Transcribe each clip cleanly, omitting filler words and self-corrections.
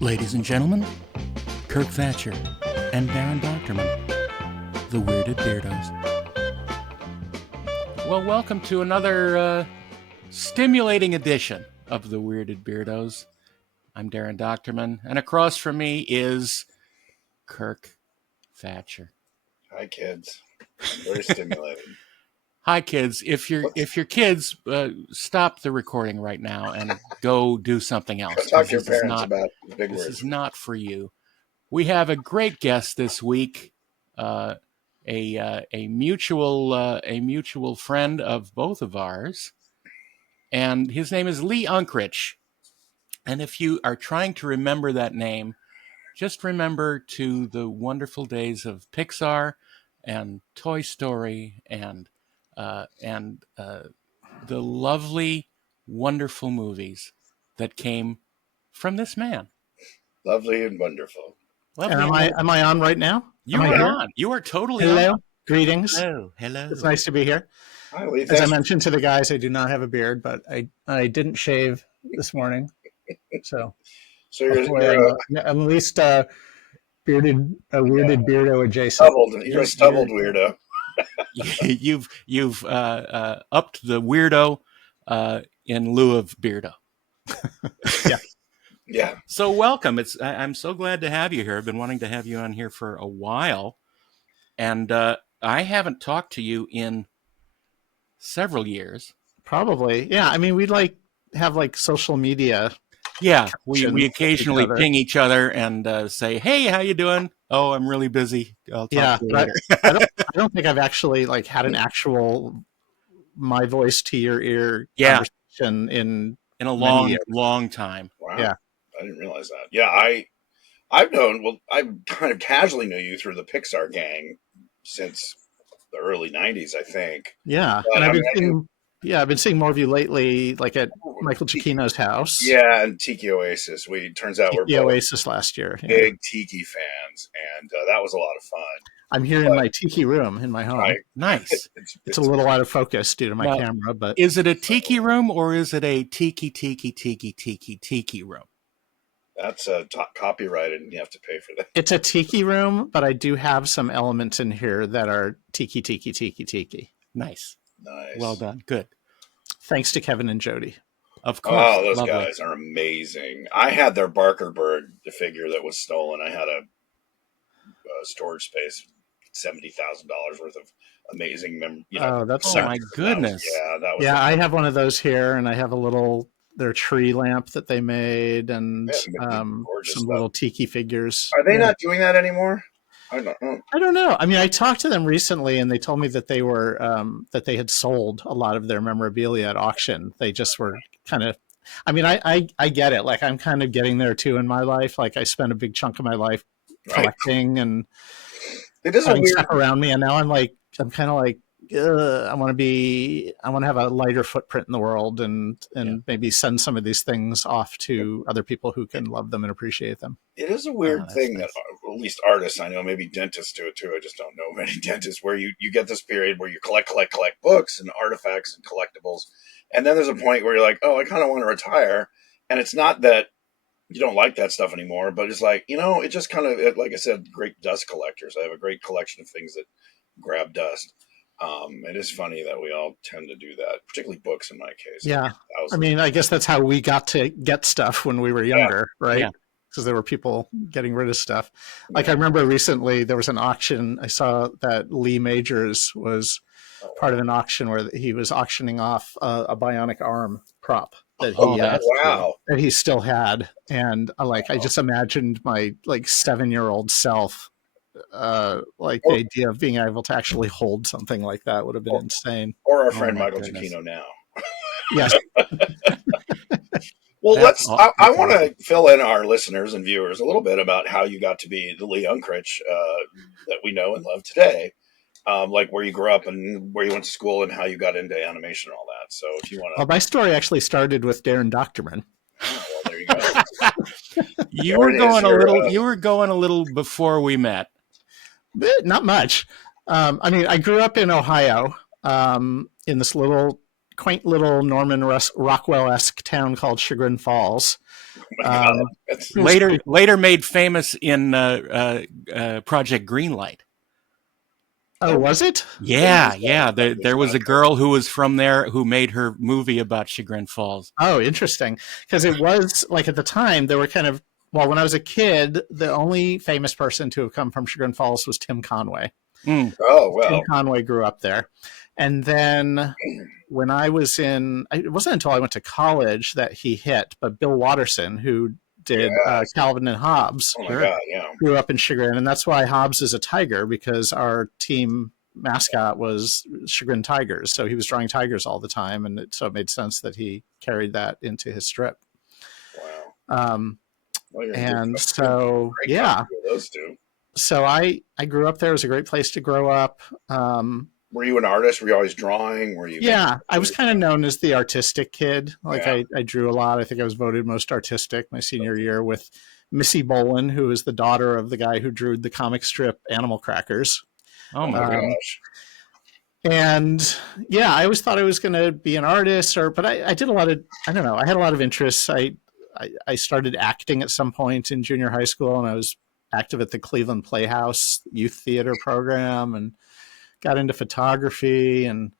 Ladies and gentlemen, Kirk Thatcher and Darren Doctorman, the Weirded Beardos. Well, welcome to another stimulating edition of the Weirded Beardos. I'm Darren Doctorman, and across from me is Kirk Thatcher. Hi, kids. Very stimulating. Hi, kids. If your kids, stop the recording right now and go do something else. Talk to your parents about big words. This is not for you. We have a great guest this week, a mutual friend of both of ours, and his name is Lee Unkrich. And if you are trying to remember that name, just remember to the wonderful days of Pixar and Toy Story and the lovely, wonderful movies that came from this man. Lovely and wonderful. And am I on right now? You are on. You are totally Hello. on. Greetings. Hello. It's nice to be here. Hi, Lee. As I mentioned to the guys, I do not have a beard, but I didn't shave this morning. So you're I'm at least weirded beardo adjacent. You're a stubbled weirdo. You've upped the weirdo in lieu of beardo. Yeah. So welcome. I'm so glad to have you here. I've been wanting to have you on here for a while, and I haven't talked to you in several years. Probably, yeah. I mean, we'd have social media. Yeah, we occasionally ping each other and say, "Hey, how you doing?" "Oh, I'm really busy. I'll talk to you later." I don't think I've actually had an actual my voice to your ear conversation in a long time. Wow. Yeah, I didn't realize that. Yeah, I've kind of casually knew you through the Pixar gang since the early '90s, I think. Yeah, but, and I've been seeing more of you lately, like at Michael Giacchino's house. Yeah, and Tiki Oasis. Turns out we're both Oasis last year. Big Tiki fans, and that was a lot of fun. I'm here in my Tiki room in my home. Nice. It's a little out of focus due to my camera, but is it a Tiki room or is it a Tiki room? That's copyrighted, and you have to pay for that. It's a Tiki room, but I do have some elements in here that are Tiki. Nice. Nice. Well done. Good. Thanks to Kevin and Jody. Of course. Oh, those guys are amazing. I had their Barker Bird figure that was stolen. I had a storage space, $70,000 worth of amazing that's my goodness. That was I have one of those here, and I have their tree lamp that they made, and some little Tiki figures. Are they not doing that anymore? I don't know. I mean, I talked to them recently, and they told me that they were that they had sold a lot of their memorabilia at auction. They just were kind of. I mean, I get it. I'm kind of getting there too in my life. I spent a big chunk of my life collecting and having stuff around me, and now I'm kind of I want to have a lighter footprint in the world, and maybe send some of these things off to other people who can love them and appreciate them. It is a weird thing that at least artists, I know, maybe dentists do it too. I just don't know many dentists where you get this period where you collect books and artifacts and collectibles. And then there's a point where you're like, oh, I kind of want to retire. And it's not that you don't like that stuff anymore, but it's it just kind of, like I said, great dust collectors. I have a great collection of things that grab dust. It is funny that we all tend to do that, particularly books in my case. Yeah. I mean, I guess that's how we got to get stuff when we were younger, right? Yeah. Because there were people getting rid of stuff. I remember recently there was an auction. I saw that Lee Majors was part of an auction where he was auctioning off a bionic arm prop that that he still had. And I just imagined my 7-year-old self. The idea of being able to actually hold something like that would have been insane. Or our friend Michael Giacchino now. Yes. Well, I want to fill in our listeners and viewers a little bit about how you got to be the Lee Unkrich that we know and love today. Where you grew up and where you went to school and how you got into animation and all that. So if you want to... Well, my story actually started with Darren Doctorman. Oh, well, there you go. You were going a little before we met. Not much. I mean, I grew up in Ohio, in this little quaint little Norman Rockwell-esque town called Chagrin Falls. Oh my God. Later made famous in Project Greenlight. Oh, was it? Yeah. There was a girl who was from there who made her movie about Chagrin Falls. Oh, interesting. Because it was like at the time there were kind of, well, when I was a kid, the only famous person to have come from Chagrin Falls was Tim Conway. Oh, well. Tim Conway grew up there. And then when I was it wasn't until I went to college that he hit, but Bill Watterson, who did Calvin and Hobbes, oh my God, yeah, grew up in Chagrin. And that's why Hobbes is a tiger, because our team mascot was Chagrin Tigers. So he was drawing tigers all the time. And so it made sense that he carried that into his strip. Wow. And so, yeah. Those two. So I grew up there. It was a great place to grow up. Were you an artist? Were you always drawing? Were you? Yeah, I was kind of known as the artistic kid. Like I drew a lot. I think I was voted most artistic my senior year with Missy Bolin, who is the daughter of the guy who drew the comic strip Animal Crackers. Oh my gosh. And yeah, I always thought I was going to be an artist, but I did a lot of, I don't know, I had a lot of interests. I started acting at some point in junior high school, and I was active at the Cleveland Playhouse youth theater program, and got into photography. And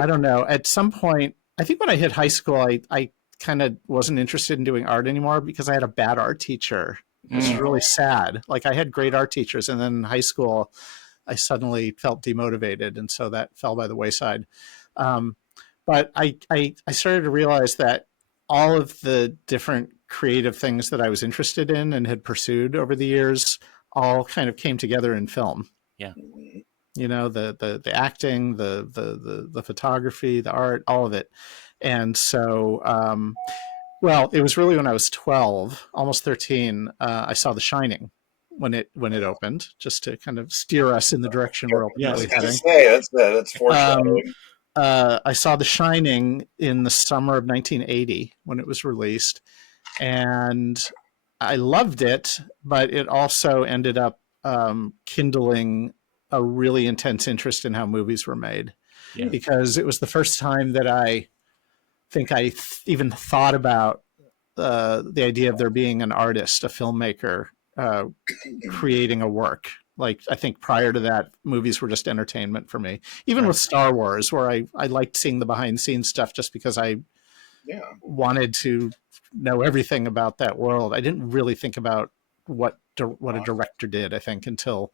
I don't know, at some point, I think when I hit high school, I kind of wasn't interested in doing art anymore because I had a bad art teacher. It was really sad. Like I had great art teachers, and then in high school, I suddenly felt demotivated. And so that fell by the wayside. But I started to realize that all of the different creative things that I was interested in and had pursued over the years all kind of came together in film. Yeah. You know, the acting, the photography, the art, all of it. And so, well, it was really when I was 12, almost 13, I saw The Shining when it opened, just to kind of steer us in the direction we're ultimately heading. That's foreshadowing. I saw The Shining in the summer of 1980 when it was released, and I loved it, but it also ended up kindling a really intense interest in how movies were made, because it was the first time that I think I even thought about the idea of there being an artist, a filmmaker, creating a work. Like, I think prior to that, movies were just entertainment for me. Even with Star Wars, where I liked seeing the behind the scenes stuff just because I wanted to know everything about that world. I didn't really think about what a director did, I think, until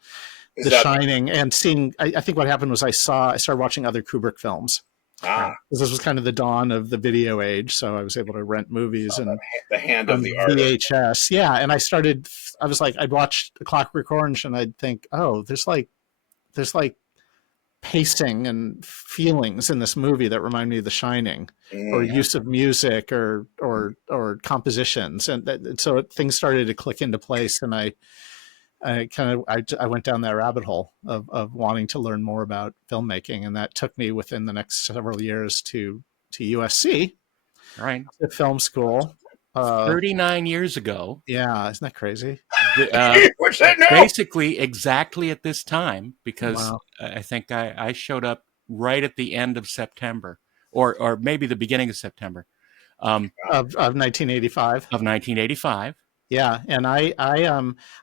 The Shining, and seeing, I think what happened was I started watching other Kubrick films. Because this was kind of the dawn of the video age, so I was able to rent movies and the hand of the artist. VHS. Yeah, and I was like, I'd watch A Clockwork Orange, and I'd think, oh, there's like pacing and feelings in this movie that remind me of The Shining, or use of music, or compositions, and so things started to click into place, and I went down that rabbit hole of wanting to learn more about filmmaking, and that took me within the next several years to USC, right, to film school. 39 years ago. Yeah, isn't that crazy? Basically, exactly at this time, because I think I showed up right at the end of September, or maybe the beginning of September, of 1985. Of 1985. Yeah, and I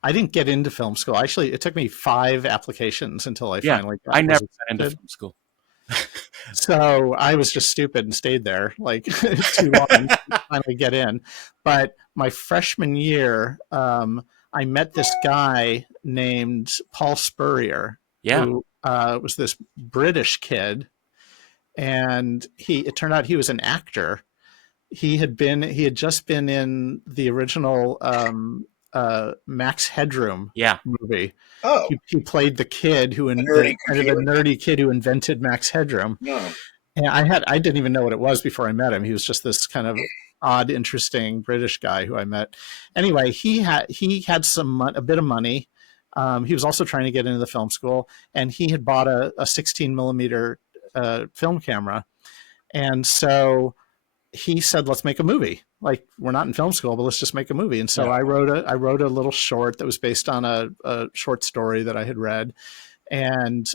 didn't get into film school. Actually, it took me 5 applications until I finally got. I never got into film school. So I was just stupid and stayed there like too long to finally get in. But my freshman year, I met this guy named Paul Spurrier, who was this British kid, and it turned out he was an actor. He had just been in the original Max Headroom movie. Oh, he played the kid who the nerdy kid who invented Max Headroom. No. And I didn't even know what it was before I met him. He was just this kind of odd, interesting British guy who I met. Anyway, he had a bit of money. He was also trying to get into the film school, and he had bought a 16 millimeter film camera, and so he said, let's make a movie. Like, we're not in film school, but let's just make a movie. And so I wrote a little short that was based on a short story that I had read. And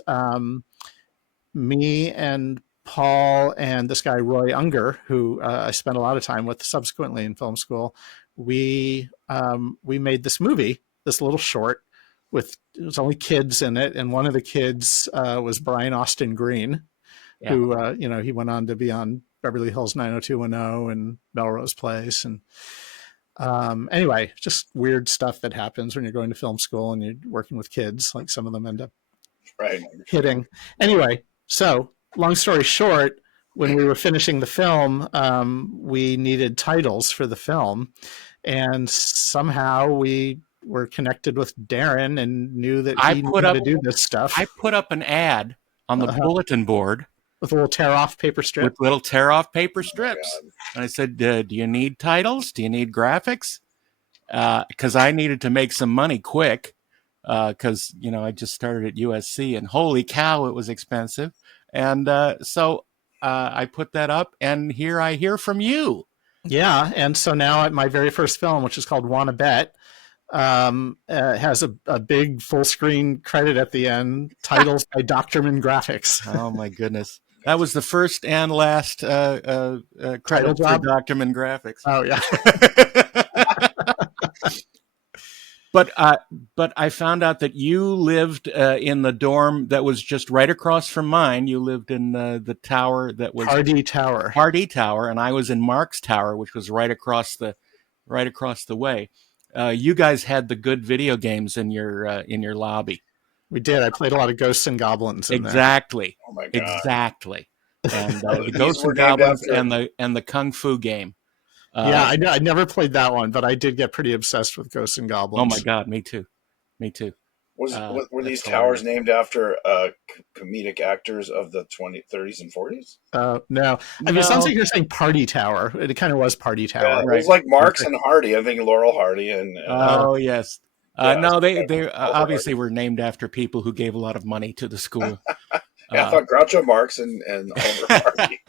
me and Paul and this guy Roy Unger, who I spent a lot of time with subsequently in film school, we made this movie, this little short with, it was only kids in it, and one of the kids was Brian Austin Green, who he went on to be on Beverly Hills 90210 and Melrose Place, and anyway, just weird stuff that happens when you're going to film school and you're working with kids. Like some of them end up hitting. Anyway, so long story short, when we were finishing the film, we needed titles for the film, and somehow we were connected with Darren and knew that he knew how to do this stuff. I put up an ad on the bulletin board with a little tear-off paper strip. With little tear-off paper strips. And I said, do you need titles? Do you need graphics? Because I needed to make some money quick. Because, I just started at USC, and holy cow, it was expensive. And so I put that up, and here I hear from you. Yeah, and so now at my very first film, which is called Wanna Bet, has a big full screen credit at the end, titles by Doctorman Graphics. Oh my goodness. That was the first and last credit for Doctorman Graphics. Oh yeah. But I found out that you lived in the dorm that was just right across from mine. You lived in the tower that was Pardee Tower. Pardee Tower, and I was in Mark's Tower, which was right across the way. You guys had the good video games in your lobby. We did. I played a lot of Ghosts and Goblins in exactly. There. Oh my God. Exactly. And the Ghosts and Goblins and the Kung Fu game. I never played that one, but I did get pretty obsessed with Ghosts and Goblins. Oh my God, me too. Were these towers named after comedic actors of the 30s and 40s? No. I mean, it sounds like you're saying Pardee Tower. It kind of was Pardee Tower. Yeah, right? It was like Marx and Hardy. I think Laurel Hardy and. Oh yes. No, they obviously were named after people who gave a lot of money to the school. Yeah, I thought Groucho Marx and Oliver Hardy.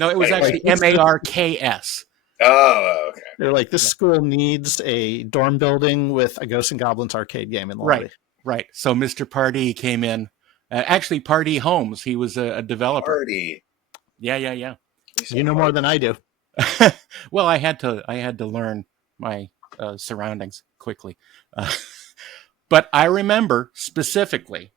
No, it was actually Marks. Oh, okay. They're like, this school needs a dorm building with a Ghosts and Goblins arcade game in the lobby. Right. So Mr. Pardee came in. Actually, Pardee Homes. He was a developer. Pardee. Yeah. You know more than I do. Well, I had to learn my surroundings quickly. But I remember specifically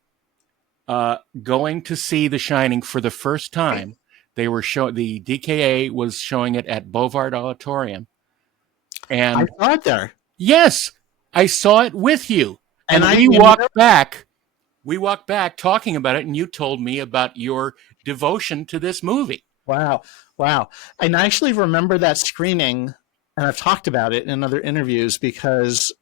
going to see The Shining for the first time. They were the DKA was showing it at Bovard Auditorium. And I saw it there. Yes, I saw it with you. And we walked back talking about it, and you told me about your devotion to this movie. Wow. And I actually remember that screening, and I've talked about it in other interviews, because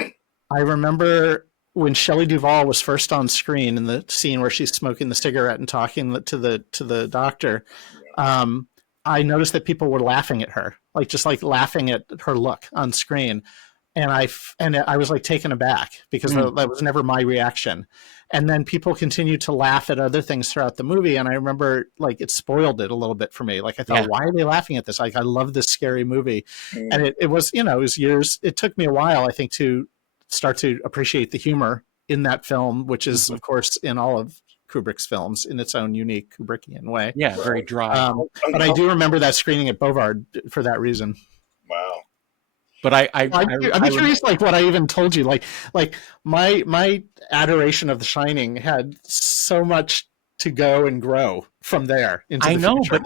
I remember when Shelley Duvall was first on screen in the scene where she's smoking the cigarette and talking to the doctor, I noticed that people were laughing at her, just laughing at her look on screen. And I was taken aback, because that was never my reaction. And then people continued to laugh at other things throughout the movie. And I remember it spoiled it a little bit for me. I thought, why are they laughing at this? I love this scary movie. And it was, it was years. It took me a while, I think, to start to appreciate the humor in that film, which is, of course, in all of Kubrick's films in its own unique Kubrickian way. Yeah, very dry. But I do remember that screening at Bovard for that reason. Wow. But I'm curious, what I even told you, my adoration of The Shining had so much to go and grow from there into the future. But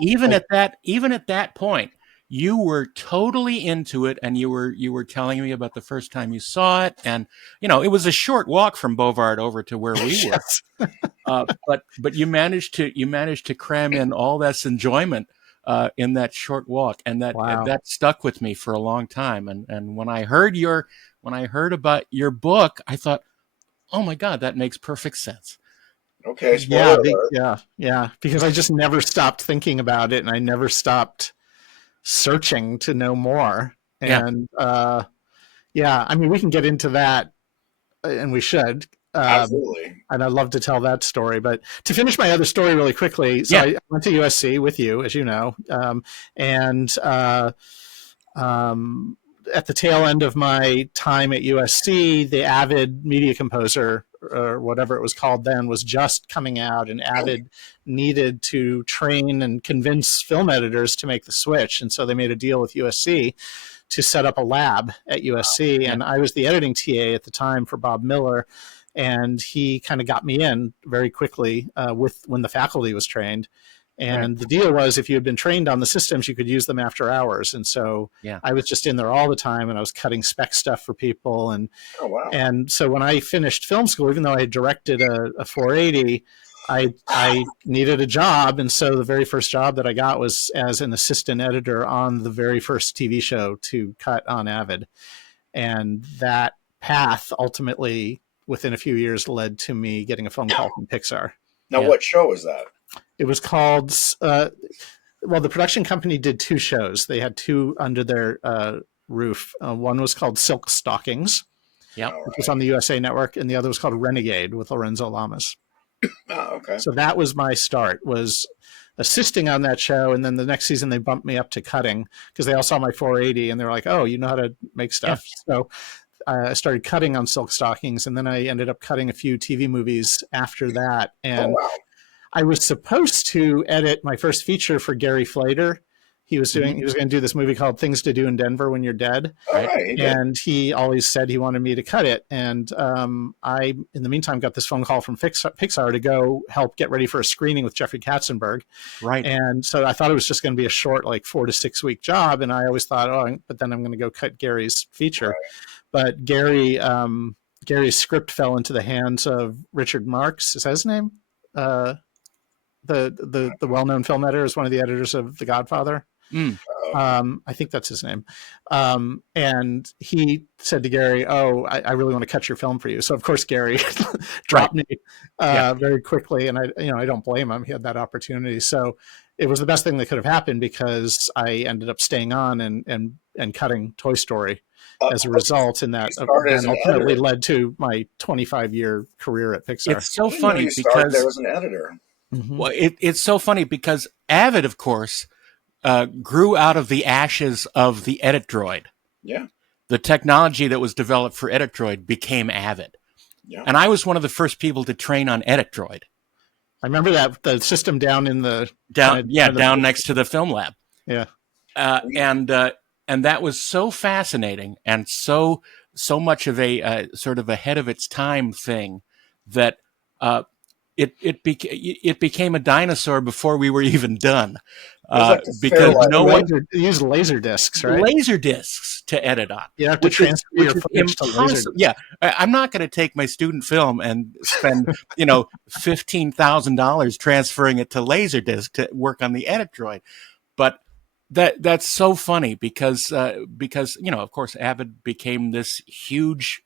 even at that point, you were totally into it, and you were telling me about the first time you saw it, and it was a short walk from Bovard over to where we were. But you managed to cram in all this enjoyment in that short walk, and that stuck with me for a long time. And when I heard about your book, I thought, oh my God, that makes perfect sense. Okay. Yeah. Because I just never stopped thinking about it, and I never stopped searching to know more. And I mean, we can get into that, and we should. Absolutely. And I'd love to tell that story. But to finish my other story really quickly, so I went to USC with you, as you know, and at the tail end of my time at USC, the avid media composer or whatever it was called then was just coming out, and Avid needed to train and convince film editors to make the switch. And so they made a deal with USC to set up a lab at USC. And I was the editing TA at the time for Bob Miller. And he kind of got me in very quickly when the faculty was trained. And the deal was, if you had been trained on the systems, you could use them after hours. And so I was just in there all the time, and I was cutting spec stuff for people. And and so when I finished film school, even though I had directed a 480, I needed a job. And so the very first job that I got was as an assistant editor on the very first TV show to cut on Avid. And that path ultimately, within a few years, led to me getting a phone call from Pixar. Now, what show was that? It was called, the production company did 2 shows. They had 2 under their roof. One was called Silk Stockings, which was on the USA Network, and the other was called Renegade with Lorenzo Lamas. So that was my start, was assisting on that show. And then the next season, they bumped me up to cutting because they all saw my 480, and they were like, oh, you know how to make stuff. So I started cutting on Silk Stockings, and then I ended up cutting a few TV movies after that. And I was supposed to edit my first feature for Gary Flater. He was going to do this movie called Things to Do in Denver When You're Dead. And he always said he wanted me to cut it. And I, in the meantime, got this phone call from Pixar to go help get ready for a screening with Jeffrey Katzenberg. And so I thought it was just going to be a short, like 4 to 6 week job. And I always thought, but then I'm going to go cut Gary's feature. But Gary's script fell into the hands of Richard Marx. Is that his name? The well-known film editor, is one of the editors of The Godfather. I think that's his name. And he said to Gary, I really want to cut your film for you. So of course Gary dropped me very quickly, and I don't blame him. He had that opportunity. So it was the best thing that could have happened, because I ended up staying on and cutting Toy Story as a result, and that ultimately led to my 25-year career at Pixar. It's so funny because there was an editor. Well, it's so funny because Avid, of course, grew out of the ashes of the Edit Droid. The technology that was developed for Edit Droid became Avid. And I was one of the first people to train on Edit Droid. I remember that, the system down in the down next to the film lab. And that was so fascinating, and so much of a sort of ahead of its time thing that it became a dinosaur before we were even done, because no one used laser discs, right? Laser discs to edit on. You have to transfer your footage to laser. Yeah, I'm not going to take my student film and spend $15,000 transferring it to laser disc to work on the Edit Droid, but that's so funny because of course Avid became this huge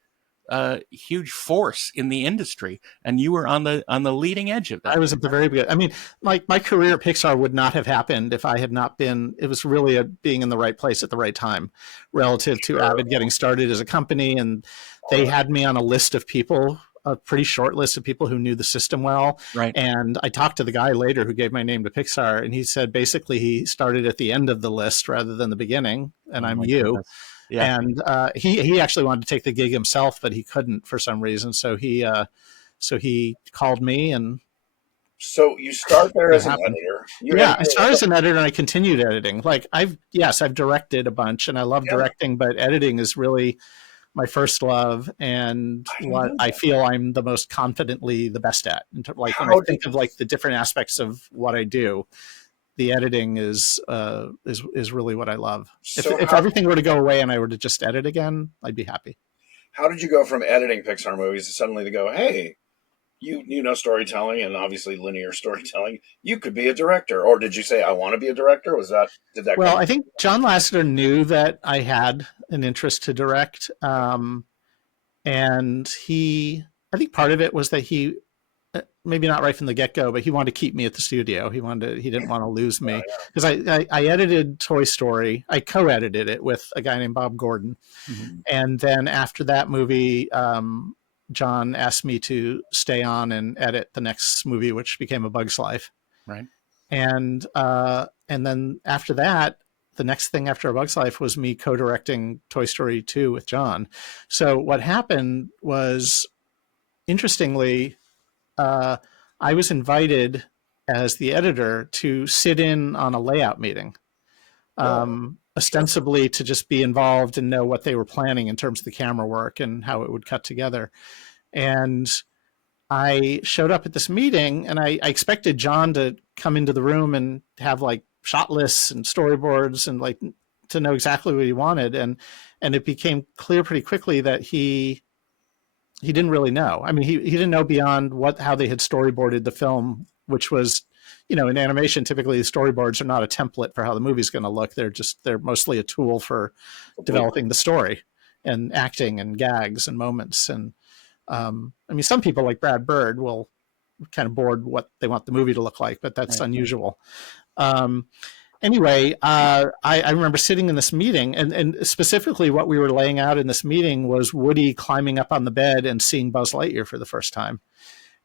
force in the industry, and you were on the leading edge of that. I was at the very beginning. I mean, my career at Pixar would not have happened if I had not been. It was really being in the right place at the right time, relative to Avid getting started as a company, and they had me on a list of people, a pretty short list of people who knew the system well. And I talked to the guy later who gave my name to Pixar, and he said basically he started at the end of the list rather than the beginning, and I'm you. Goodness. And he actually wanted to take the gig himself, but he couldn't for some reason. So he called me, and so you start there as an editor. I started as an editor, and I continued editing. Like I've directed a bunch, and I love directing, but editing is really my first love, and what I feel I'm the most confidently the best at. Like when I think of like the different aspects of what I do, the editing is really what I love. So if everything were to go away and I were to just edit again, I'd be happy. How did you go from editing Pixar movies to suddenly to go, hey, you know storytelling and obviously linear storytelling, you could be a director? Or did you say, I want to be a director? Well, I think John Lasseter knew that I had an interest to direct. And I think part of it was that he, maybe not right from the get-go, but he wanted to keep me at the studio. He didn't want to lose me, because I edited Toy Story. I co-edited it with a guy named Bob Gordon. And then after that movie, John asked me to stay on and edit the next movie, which became A Bug's Life. And then after that, the next thing after A Bug's Life was me co-directing Toy Story 2 with John. So what happened was interestingly, I was invited as the editor to sit in on a layout meeting, ostensibly to just be involved and know what they were planning in terms of the camera work and how it would cut together. And I showed up at this meeting, and I expected John to come into the room and have like shot lists and storyboards and like to know exactly what he wanted. And it became clear pretty quickly that he didn't really know. I mean, he didn't know beyond how they had storyboarded the film, which was, in animation, typically the storyboards are not a template for how the movie's going to look. They're mostly a tool for developing the story and acting and gags and moments. And I mean, some people like Brad Bird will kind of board what they want the movie to look like, but that's unusual. Anyway, I remember sitting in this meeting, and specifically what we were laying out in this meeting was Woody climbing up on the bed and seeing Buzz Lightyear for the first time.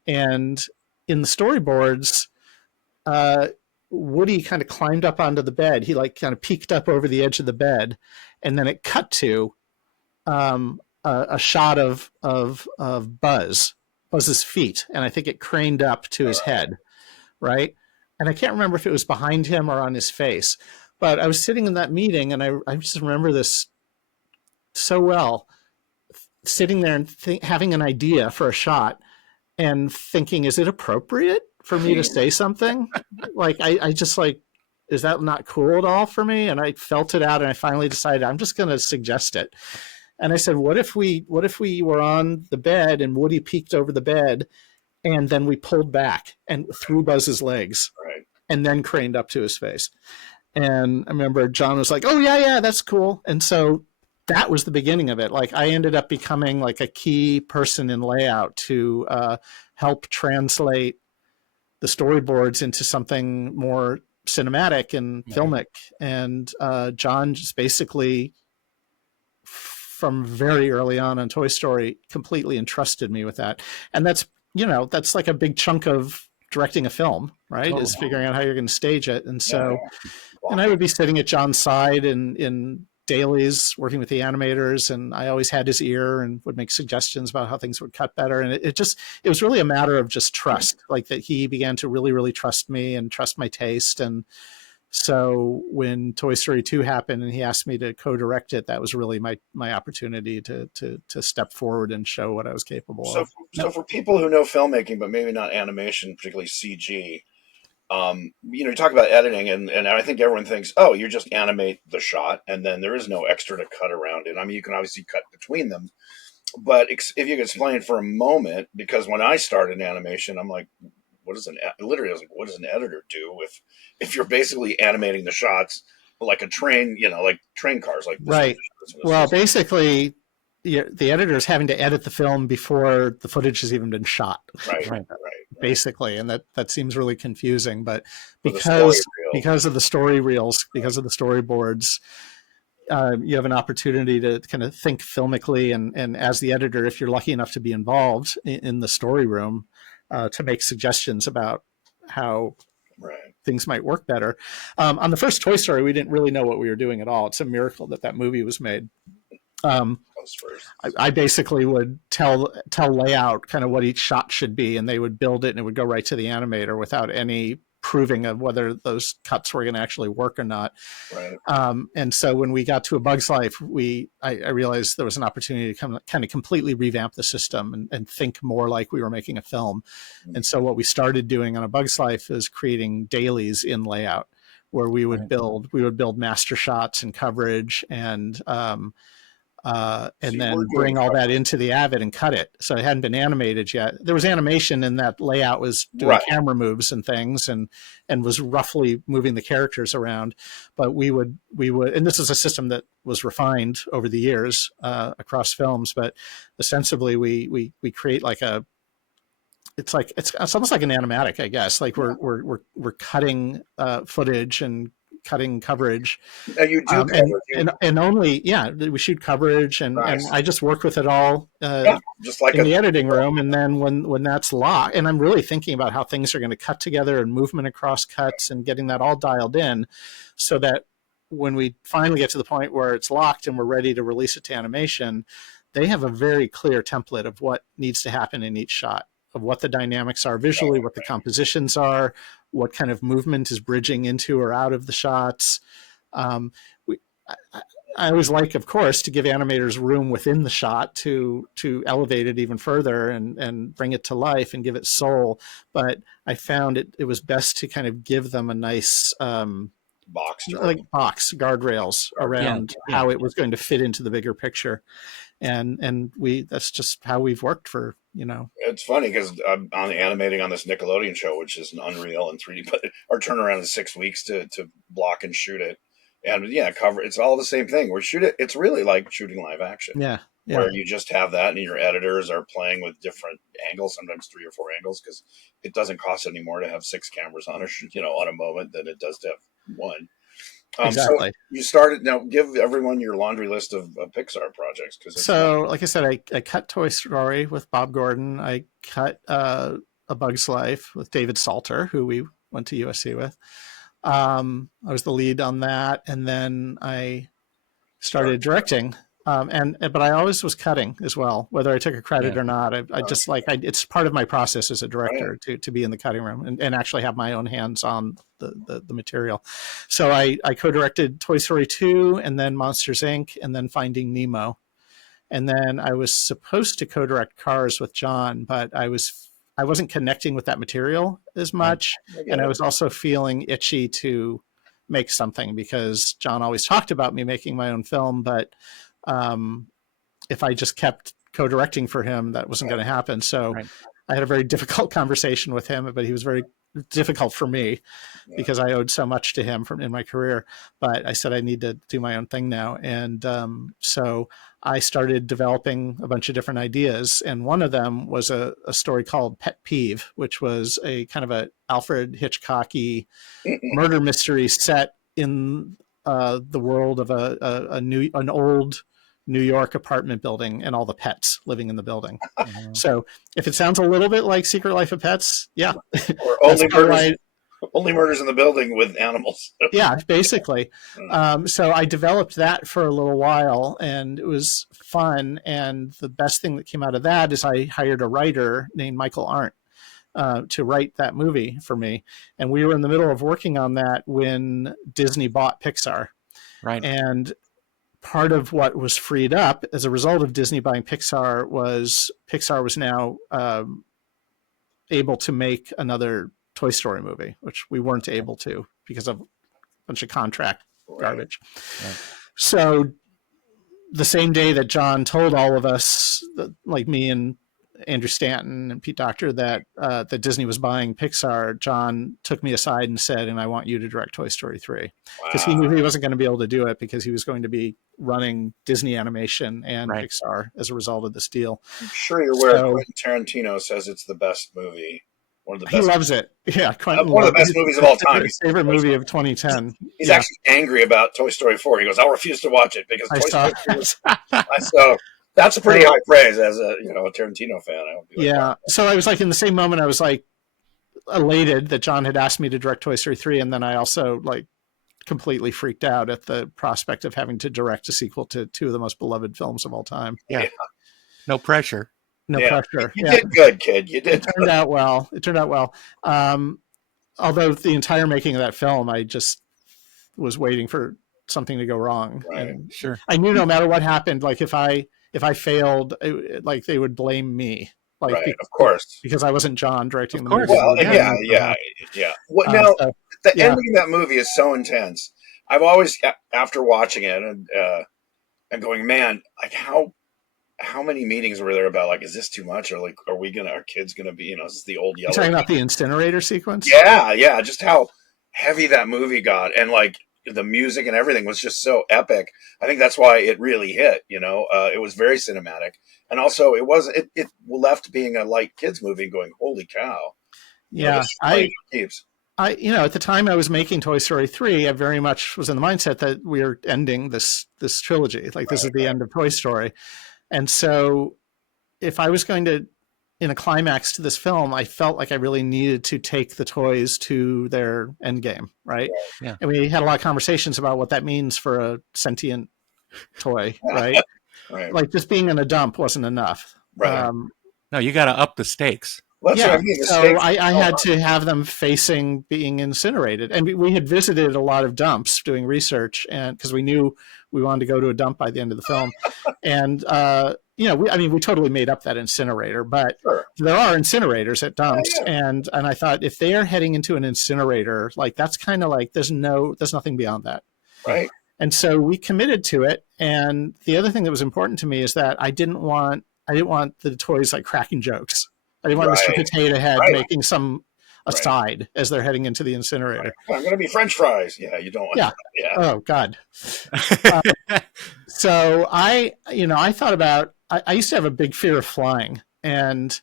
And in the storyboards, Woody kind of climbed up onto the bed. He like kind of peeked up over the edge of the bed, and then it cut to a shot of Buzz's feet, and I think it craned up to his head, right? And I can't remember if it was behind him or on his face, but I was sitting in that meeting, and I just remember this so well, sitting there and having an idea for a shot and thinking, is it appropriate for me to say something? Like, I just like, is that not cool at all for me? And I felt it out, and I finally decided I'm just going to suggest it. And I said, what if we were on the bed and Woody peeked over the bed, and then we pulled back and threw Buzz's legs, right, and then craned up to his face. And I remember John was like, oh yeah, that's cool. And so that was the beginning of it. Like, I ended up becoming like a key person in layout to help translate the storyboards into something more cinematic and filmic. And John just basically, from very early on Toy Story, completely entrusted me with that. And that's like a big chunk of directing a film, right? Is figuring out how you're going to stage it. And so, and I would be sitting at John's side in dailies working with the animators, and I always had his ear and would make suggestions about how things would cut better. And it was really a matter of just trust, like that he began to really, really trust me and trust my taste. And so when Toy Story 2 happened and he asked me to co-direct it, that was really my opportunity to step forward and show what I was capable of. So for people who know filmmaking, but maybe not animation, particularly CG, you talk about editing, and I think everyone thinks, oh, you just animate the shot, and then there is no extra to cut around it. I mean, you can obviously cut between them, but if you could explain for a moment, because when I started animation, I'm like, what does an editor do if you're basically animating the shots like a train, like train cars, like right? Well, basically, the editor is having to edit the film before the footage has even been shot. Right. Basically, and that seems really confusing, but because of the story reels, because of the storyboards, you have an opportunity to kind of think filmically, and as the editor, if you're lucky enough to be involved in the story room, to make suggestions about how things might work better. On the first Toy Story, we didn't really know what we were doing at all. It's a miracle that movie was made. I basically would tell layout kind of what each shot should be, and they would build it, and it would go right to the animator without any proving of whether those cuts were going to actually work or not. Right. And so when we got to A Bug's Life, I realized there was an opportunity to kind of completely revamp the system and think more like we were making a film. Mm-hmm. And so what we started doing on A Bug's Life is creating dailies in layout, where we would build master shots and coverage, and then bring all that into the Avid and cut it. So it hadn't been animated yet. There was animation in that layout was doing camera moves and things, and was roughly moving the characters around. But we would, and this is a system that was refined over the years across films. But ostensibly, we create like it's almost like an animatic, I guess. Like we're cutting footage and cutting coverage. You do coverage. And only, we shoot coverage, and I just work with it all just like in the editing room. And then when that's locked, and I'm really thinking about how things are going to cut together and movement across cuts and getting that all dialed in, so that when we finally get to the point where it's locked and we're ready to release it to animation, they have a very clear template of what needs to happen in each shot, of what the dynamics are visually, what the compositions are, what kind of movement is bridging into or out of the shots. We, I always like, of course, to give animators room within the shot to elevate it even further and bring it to life and give it soul. But I found it was best to kind of give them a nice box guardrails around how it was going to fit into the bigger picture. And that's just how we've worked for, It's funny because I'm animating on this Nickelodeon show, which is an Unreal in 3D, but our turnaround is 6 weeks to block and shoot it. And it's all the same thing. It's really like shooting live action. Yeah. Where you just have that and your editors are playing with different angles, sometimes 3 or 4 angles, because it doesn't cost any more to have 6 cameras on a moment than it does to have one. Exactly. So you started, now give everyone your laundry list of Pixar projects. Like I said, I cut Toy Story with Bob Gordon. I cut A Bug's Life with David Salter, who we went to USC with. I was the lead on that, and then I started directing. But I always was cutting as well, whether I took a credit or not. It's part of my process as a director to be in the cutting room and actually have my own hands on the material. So I co-directed Toy Story 2 and then Monsters Inc. and then Finding Nemo. And then I was supposed to co-direct Cars with John, but I wasn't connecting with that material as much. And I was also feeling itchy to make something because John always talked about me making my own film, but if I just kept co-directing for him, that wasn't going to happen. So I had a very difficult conversation with him, but he was very difficult for me because I owed so much to him in my career. But I said I need to do my own thing now. And so I started developing a bunch of different ideas. And one of them was a story called Pet Peeve, which was a kind of a Alfred Hitchcocky murder mystery set in the world of an old New York apartment building and all the pets living in the building. So if it sounds a little bit like Secret Life of Pets, or only murders in the building with animals. Basically. So I developed that for a little while and it was fun. And the best thing that came out of that is I hired a writer named Michael Arndt to write that movie for me. And we were in the middle of working on that when Disney bought Pixar. Right. And part of what was freed up as a result of Disney buying Pixar was now able to make another Toy Story movie, which we weren't able to because of a bunch of contract garbage. Right. So the same day that John told all of us, like me and Andrew Stanton and Pete Docter, that Disney was buying Pixar, John took me aside and said, and I want you to direct Toy Story 3. Because he knew he wasn't going to be able to do it because he was going to be running Disney Animation and Pixar as a result of this deal. I'm sure you're aware Quentin Tarantino says it's the best movie. One of the best. He loves it. Yeah, Quentin one of the best movies of all time. His favorite movie of 2010. He's actually angry about Toy Story 4. He goes, I'll refuse to watch it because Toy Story 4 so that's a pretty high praise as a Tarantino fan. I hope so I was like, in the same moment, I was like elated that John had asked me to direct Toy Story 3, and then I also like completely freaked out at the prospect of having to direct a sequel to two of the most beloved films of all time. Yeah. No pressure. No pressure. You did good, kid. You did. It turned out well. Although the entire making of that film, I just was waiting for something to go wrong. Right. And sure. I knew no matter what happened, like if I failed, like they would blame me. Like, of course, because I wasn't John directing the movie. Well, yeah. Well, now the ending of that movie is so intense. I've always, after watching it and going, man, like how many meetings were there about like, is this too much, or like, are our kids gonna be, is this the old yellow? You're talking about the incinerator sequence? Yeah, just how heavy that movie got, and like the music and everything was just so epic. I think that's why it really hit. It was very cinematic. And also, it wasn't. It left being a light kids movie, going, "Holy cow!" Yeah, at the time I was making Toy Story 3, I very much was in the mindset that we are ending this trilogy. Like this is the end of Toy Story, and so if I was going to in a climax to this film, I felt like I really needed to take the toys to their end game, right? Yeah. And we had a lot of conversations about what that means for a sentient toy, right? Right. Like just being in a dump wasn't enough. Right. No, you got to up the stakes. Well, that's Yeah, what I mean. The so stakes I are so had high. to have them facing being incinerated, and we had visited a lot of dumps doing research, and because we knew we wanted to go to a dump by the end of the film, and we totally made up that incinerator, but Sure. there are incinerators at dumps, Yeah. and I thought if they are heading into an incinerator, like that's kind of like there's nothing beyond that, Right. and so we committed to it. And the other thing that was important to me is that I didn't want the toys like cracking jokes. I didn't want Mr. Right. Potato Head Right. making some aside as they're heading into the incinerator. Right. I'm going to be French fries. Yeah, you don't want Yeah. that. Yeah. Oh God. So I thought about. I used to have a big fear of flying, and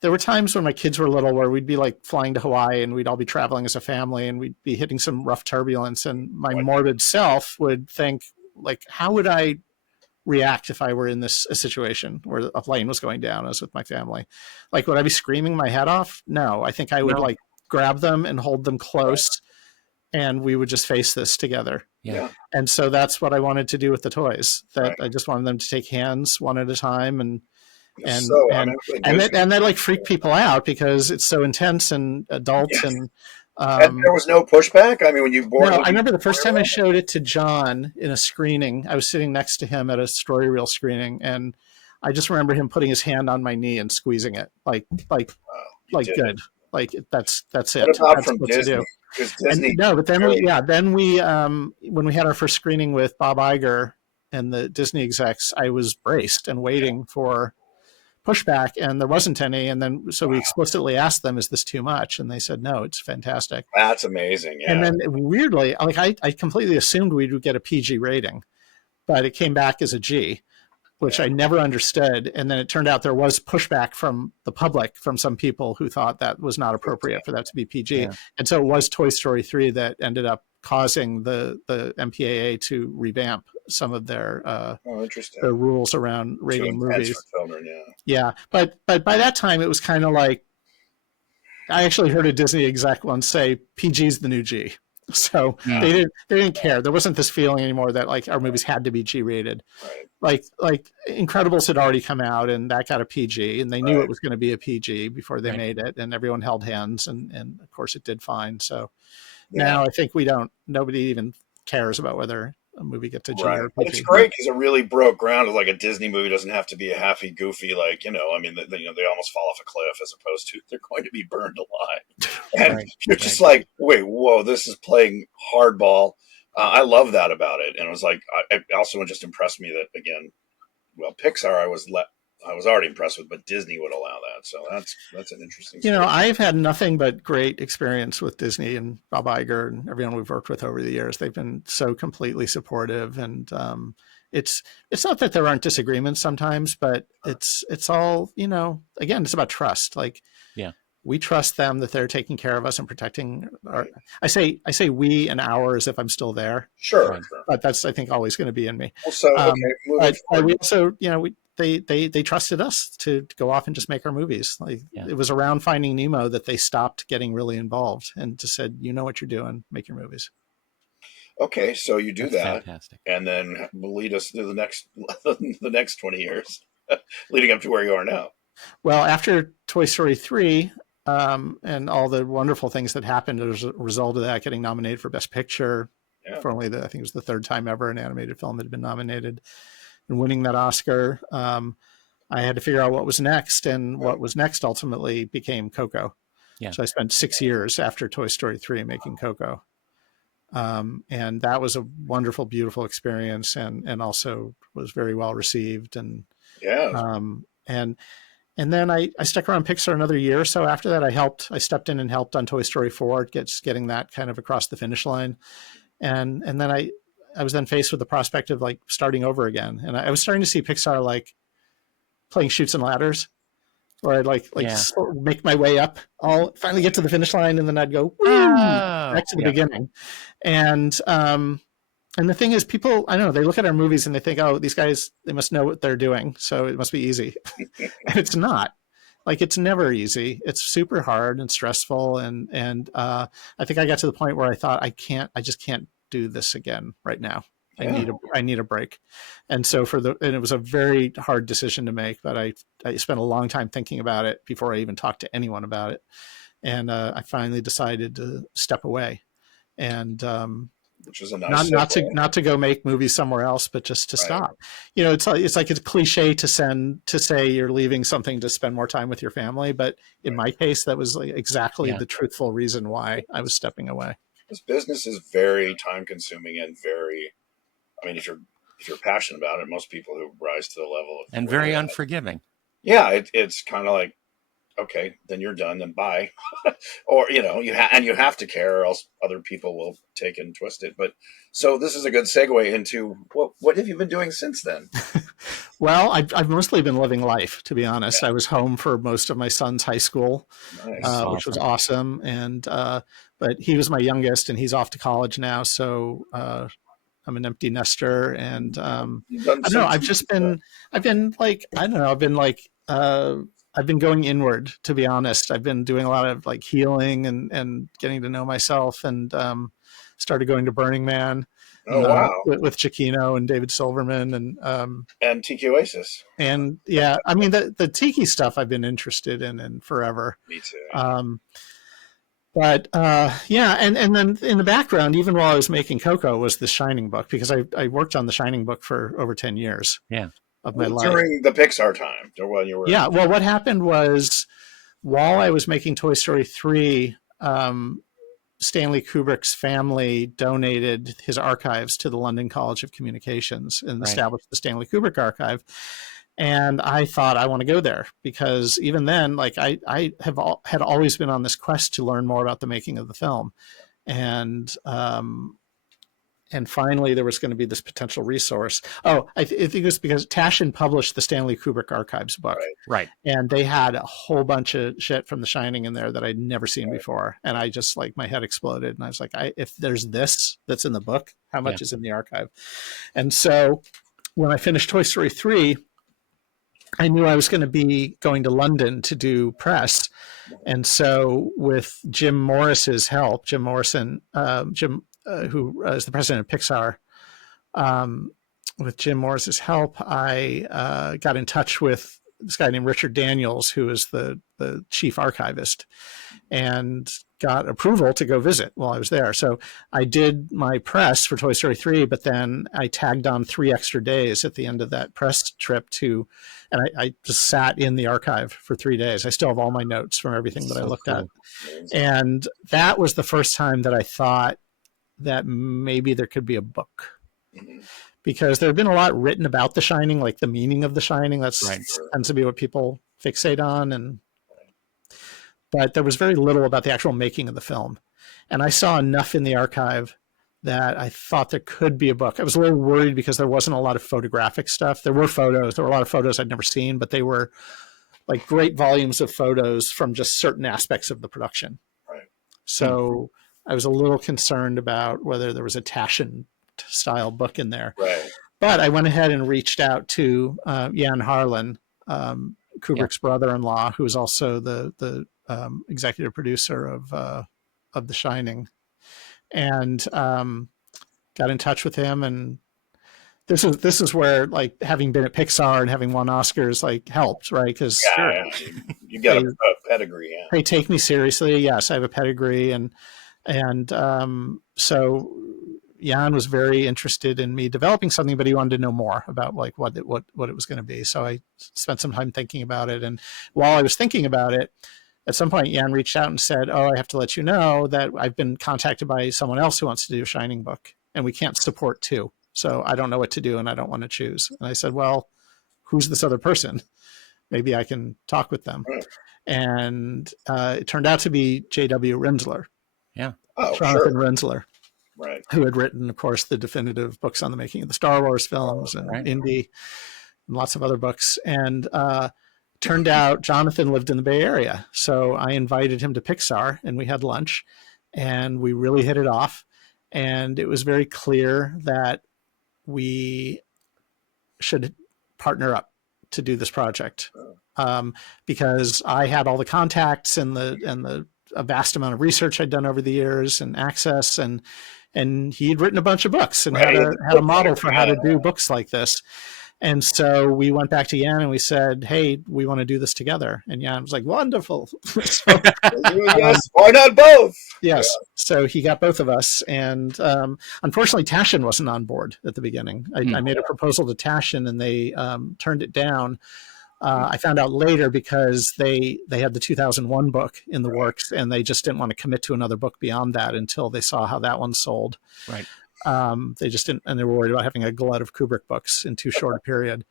there were times when my kids were little where we'd be like flying to Hawaii and we'd all be traveling as a family and we'd be hitting some rough turbulence, and my morbid self would think like, how would I react if I were in a situation where a plane was going down? I was with my family. Like, would I be screaming my head off? No, I think I would like grab them and hold them close, and we would just face this together. Yeah. And so that's what I wanted to do with the toys. That I just wanted them to take hands one at a time, and that like freak people out because it's so intense and adult. And there was no pushback. I mean, when you boarded, I remember the first time I showed it to John in a screening. I was sitting next to him at a story reel screening, and I just remember him putting his hand on my knee and squeezing it, like good, like that's it. What about that's from what Disney? to do. Disney. But then we when we had our first screening with Bob Iger and the Disney execs, I was braced and waiting for pushback, and there wasn't any. And then so we explicitly asked them, is this too much? And they said no, it's fantastic. That's amazing. Yeah. And then weirdly, like I completely assumed we would get a PG rating, but it came back as a G, which I never understood. And then it turned out there was pushback from the public, from some people who thought that was not appropriate for that to be PG. Yeah. And so it was Toy Story 3 that ended up causing the MPAA to revamp some of their their rules around rating movies. For children, yeah. But by that time it was kind of like, I actually heard a Disney exec once say PG's the new G. So they didn't care. There wasn't this feeling anymore that like our movies had to be G rated. Right. Like Incredibles had already come out and that got a PG, and they knew it was going to be a PG before they made it, and everyone held hands, and of course it did fine. So now I think nobody even cares about whether a movie gets a G or a PG. But it's great because it really broke ground. Like a Disney movie doesn't have to be a happy, goofy, like, I mean, they almost fall off a cliff, as opposed to they're going to be burned alive. And you're just like, wait, whoa, this is playing hardball. I love that about it. And it was like, it also just impressed me that, again, well, Pixar I was already impressed with, but Disney would allow that. So that's an interesting story. I've had nothing but great experience with Disney and Bob Iger and everyone we've worked with over the years. They've been so completely supportive, and it's not that there aren't disagreements sometimes, but it's all, again, it's about trust. Like, we trust them that they're taking care of us and protecting our. I say we and our as if I'm still there. Sure. But that's, I think, always going to be in me. Well, so but we also, they trusted us to go off and just make our movies. Like it was around Finding Nemo that they stopped getting really involved and just said, you know what you're doing, make your movies. Okay, so you do that, fantastic. And then will lead us through the next 20 years, leading up to where you are now. Well, after Toy Story 3, and all the wonderful things that happened as a result of that, getting nominated for Best Picture for only I think it was the third time ever an animated film had been nominated, and winning that Oscar, I had to figure out what was next, and what was next ultimately became Coco. Yeah. So I spent 6 years after Toy Story 3 making Coco. And that was a wonderful, beautiful experience, and also was very well received. And and then I stuck around Pixar another year or so after that. I stepped in and helped on Toy Story 4, getting that kind of across the finish line. And then I was then faced with the prospect of like starting over again. And I was starting to see Pixar like playing Chutes and Ladders, where I'd make my way up, I'll finally get to the finish line, and then I'd go back to the beginning. And the thing is, people, I don't know, they look at our movies and they think, oh, these guys, they must know what they're doing, so it must be easy. And it's not. Like, it's never easy. It's super hard and stressful. And I think I got to the point where I thought, I just can't do this again right now. Yeah. I need a break. And so and it was a very hard decision to make, but I spent a long time thinking about it before I even talked to anyone about it. And I finally decided to step away, and which is a nice not to go make movies somewhere else, but just to stop. You know, it's like a cliche to say you're leaving something to spend more time with your family, but in my case, that was like exactly the truthful reason why I was stepping away. This business is very time consuming and very, I mean, if you're passionate about it, most people who rise to the level of and very unforgiving. Yeah, it's kind of like, okay, then you're done, then bye. Or, you know, you have to care, or else other people will take and twist it. But so this is a good segue into what have you been doing since then? Well, I've mostly been living life, to be honest. I was home for most of my son's high school, which was awesome. And but he was my youngest, and he's off to college now, so I'm an empty nester. And I don't know. I've been going inward, to be honest. I've been doing a lot of like healing and getting to know myself, and started going to Burning Man. Oh, wow. With Chiquino and David Silverman and Tiki Oasis. And yeah, I mean, the Tiki stuff I've been interested in forever. Me too. But yeah, and then in the background, even while I was making Coco, was The Shining book, because I worked on The Shining book for over 10 years. Yeah. Of my life. During the Pixar time, when you were. Yeah, well, what happened was, while I was making Toy Story 3, Stanley Kubrick's family donated his archives to the London College of Communications and established the Stanley Kubrick Archive. And I thought, I want to go there, because even then, like I had always been on this quest to learn more about the making of the film. And finally, there was going to be this potential resource. Oh, I think it was because Taschen published the Stanley Kubrick Archives book. Right. And they had a whole bunch of shit from The Shining in there that I'd never seen before. And I just, like, my head exploded. And I was like, if there's this that's in the book, how much is in the archive? And so when I finished Toy Story 3, I knew I was going to be going to London to do press. And so with Jim Morris's help, Jim Morrison, who is the president of Pixar, with Jim Morris's help, I got in touch with this guy named Richard Daniels, who is the chief archivist, and got approval to go visit while I was there. So I did my press for Toy Story 3, but then I tagged on 3 extra days at the end of that press trip and I just sat in the archive for 3 days. I still have all my notes from everything that I looked at. And that was the first time that I thought that maybe there could be a book, because there had been a lot written about The Shining, like the meaning of The Shining. That's tends to be what people fixate on. But there was very little about the actual making of the film. And I saw enough in the archive that I thought there could be a book. I was a little worried because there wasn't a lot of photographic stuff. There were photos. There were a lot of photos I'd never seen, but they were like great volumes of photos from just certain aspects of the production. So I was a little concerned about whether there was a Taschen style book in there. But I went ahead and reached out to Jan Harlan, Kubrick's brother-in-law, who is also the executive producer of The Shining, and got in touch with him. And this is where, like, having been at Pixar and having won Oscars, like, helped, right? Because you got a pedigree. They take me seriously. Yes, I have a pedigree, and so Jan was very interested in me developing something, but he wanted to know more about, like, what it was going to be. So I spent some time thinking about it. And while I was thinking about it, at some point, Jan reached out and said, "Oh, I have to let you know that I've been contacted by someone else who wants to do a Shining book, and we can't support 2. So I don't know what to do, and I don't want to choose." And I said, "Well, who's this other person? Maybe I can talk with them." And it turned out to be J.W. Rinzler. Jonathan Rinzler. Who had written, of course, the definitive books on the making of the Star Wars films and Indy and lots of other books. And turned out Jonathan lived in the Bay Area. So I invited him to Pixar, and we had lunch, and we really hit it off. And it was very clear that we should partner up to do this project, because I had all the contacts and a vast amount of research I'd done over the years and access, and he'd written a bunch of books and had a model for how to do books like this. And so we went back to Jan and we said, hey, we want to do this together. And Jan was like, wonderful. So, yes, why not both? Yes. Yeah. So he got both of us. And unfortunately, Taschen wasn't on board at the beginning. I made a proposal to Taschen and they turned it down. I found out later because they had the 2001 book in the works and they just didn't want to commit to another book beyond that until they saw how that one sold. Right. They just didn't, and they were worried about having a glut of Kubrick books in too short a period.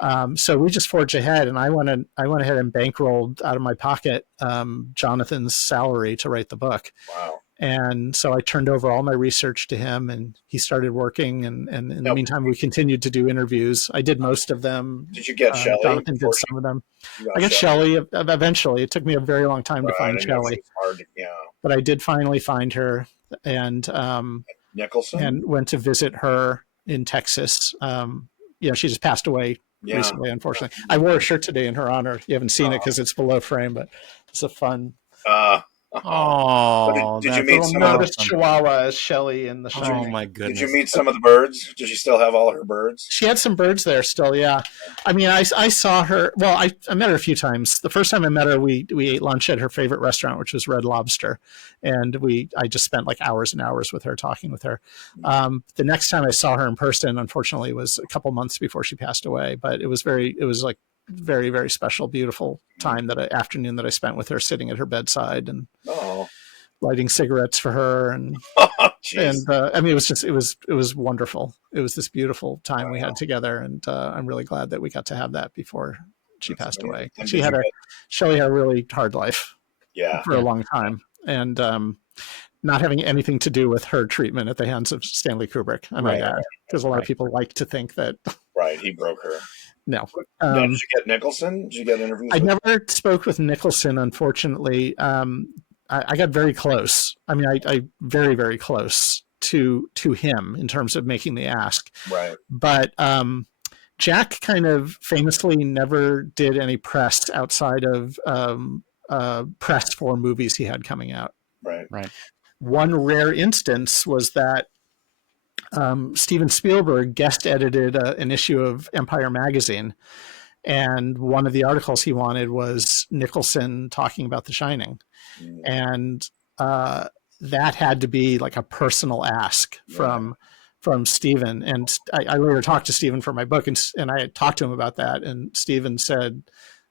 Right. So we just forged ahead, and I went ahead and bankrolled out of my pocket Jonathan's salary to write the book. Wow. And so I turned over all my research to him, and he started working. And in the meantime, we continued to do interviews. I did most of them. Did you get Shelley? Jonathan did some of them. I got Shelley eventually. It took me a very long time to find Shelley. But I did finally find her, and Nicholson, and went to visit her in Texas. She just passed away recently, unfortunately. I wore a shirt today in her honor. You haven't seen it because it's below frame, but it's a fun. Did you meet some of the Chihuahua as Shelley in the Shining? Oh my goodness! Did you meet some of the birds? Did she still have all her birds? She had some birds there still. Yeah, I mean, I saw her. Well, I met her a few times. The first time I met her, we ate lunch at her favorite restaurant, which was Red Lobster, and I just spent like hours and hours with her, talking with her. The next time I saw her in person, unfortunately, was a couple months before she passed away. But it was like very, very special, beautiful afternoon that I spent with her, sitting at her bedside and lighting cigarettes for her. And I mean, it was wonderful. It was this beautiful time we had together. And I'm really glad that we got to have that before she passed away. Shelley had a really hard life for a long time. And not having anything to do with her treatment at the hands of Stanley Kubrick, I might add, because a lot of people like to think that. Right, he broke her. No. Did you get Nicholson? Did you get interviews? I never spoke with Nicholson, unfortunately. I got very close. I mean, I very, very close to him in terms of making the ask. Right. But Jack kind of famously never did any press outside of press for movies he had coming out. Right. Right. One rare instance was that Steven Spielberg guest edited an issue of Empire magazine, and one of the articles he wanted was Nicholson talking about The Shining, and that had to be like a personal ask from Steven. And I later talked to Steven for my book, and I had talked to him about that, and Steven said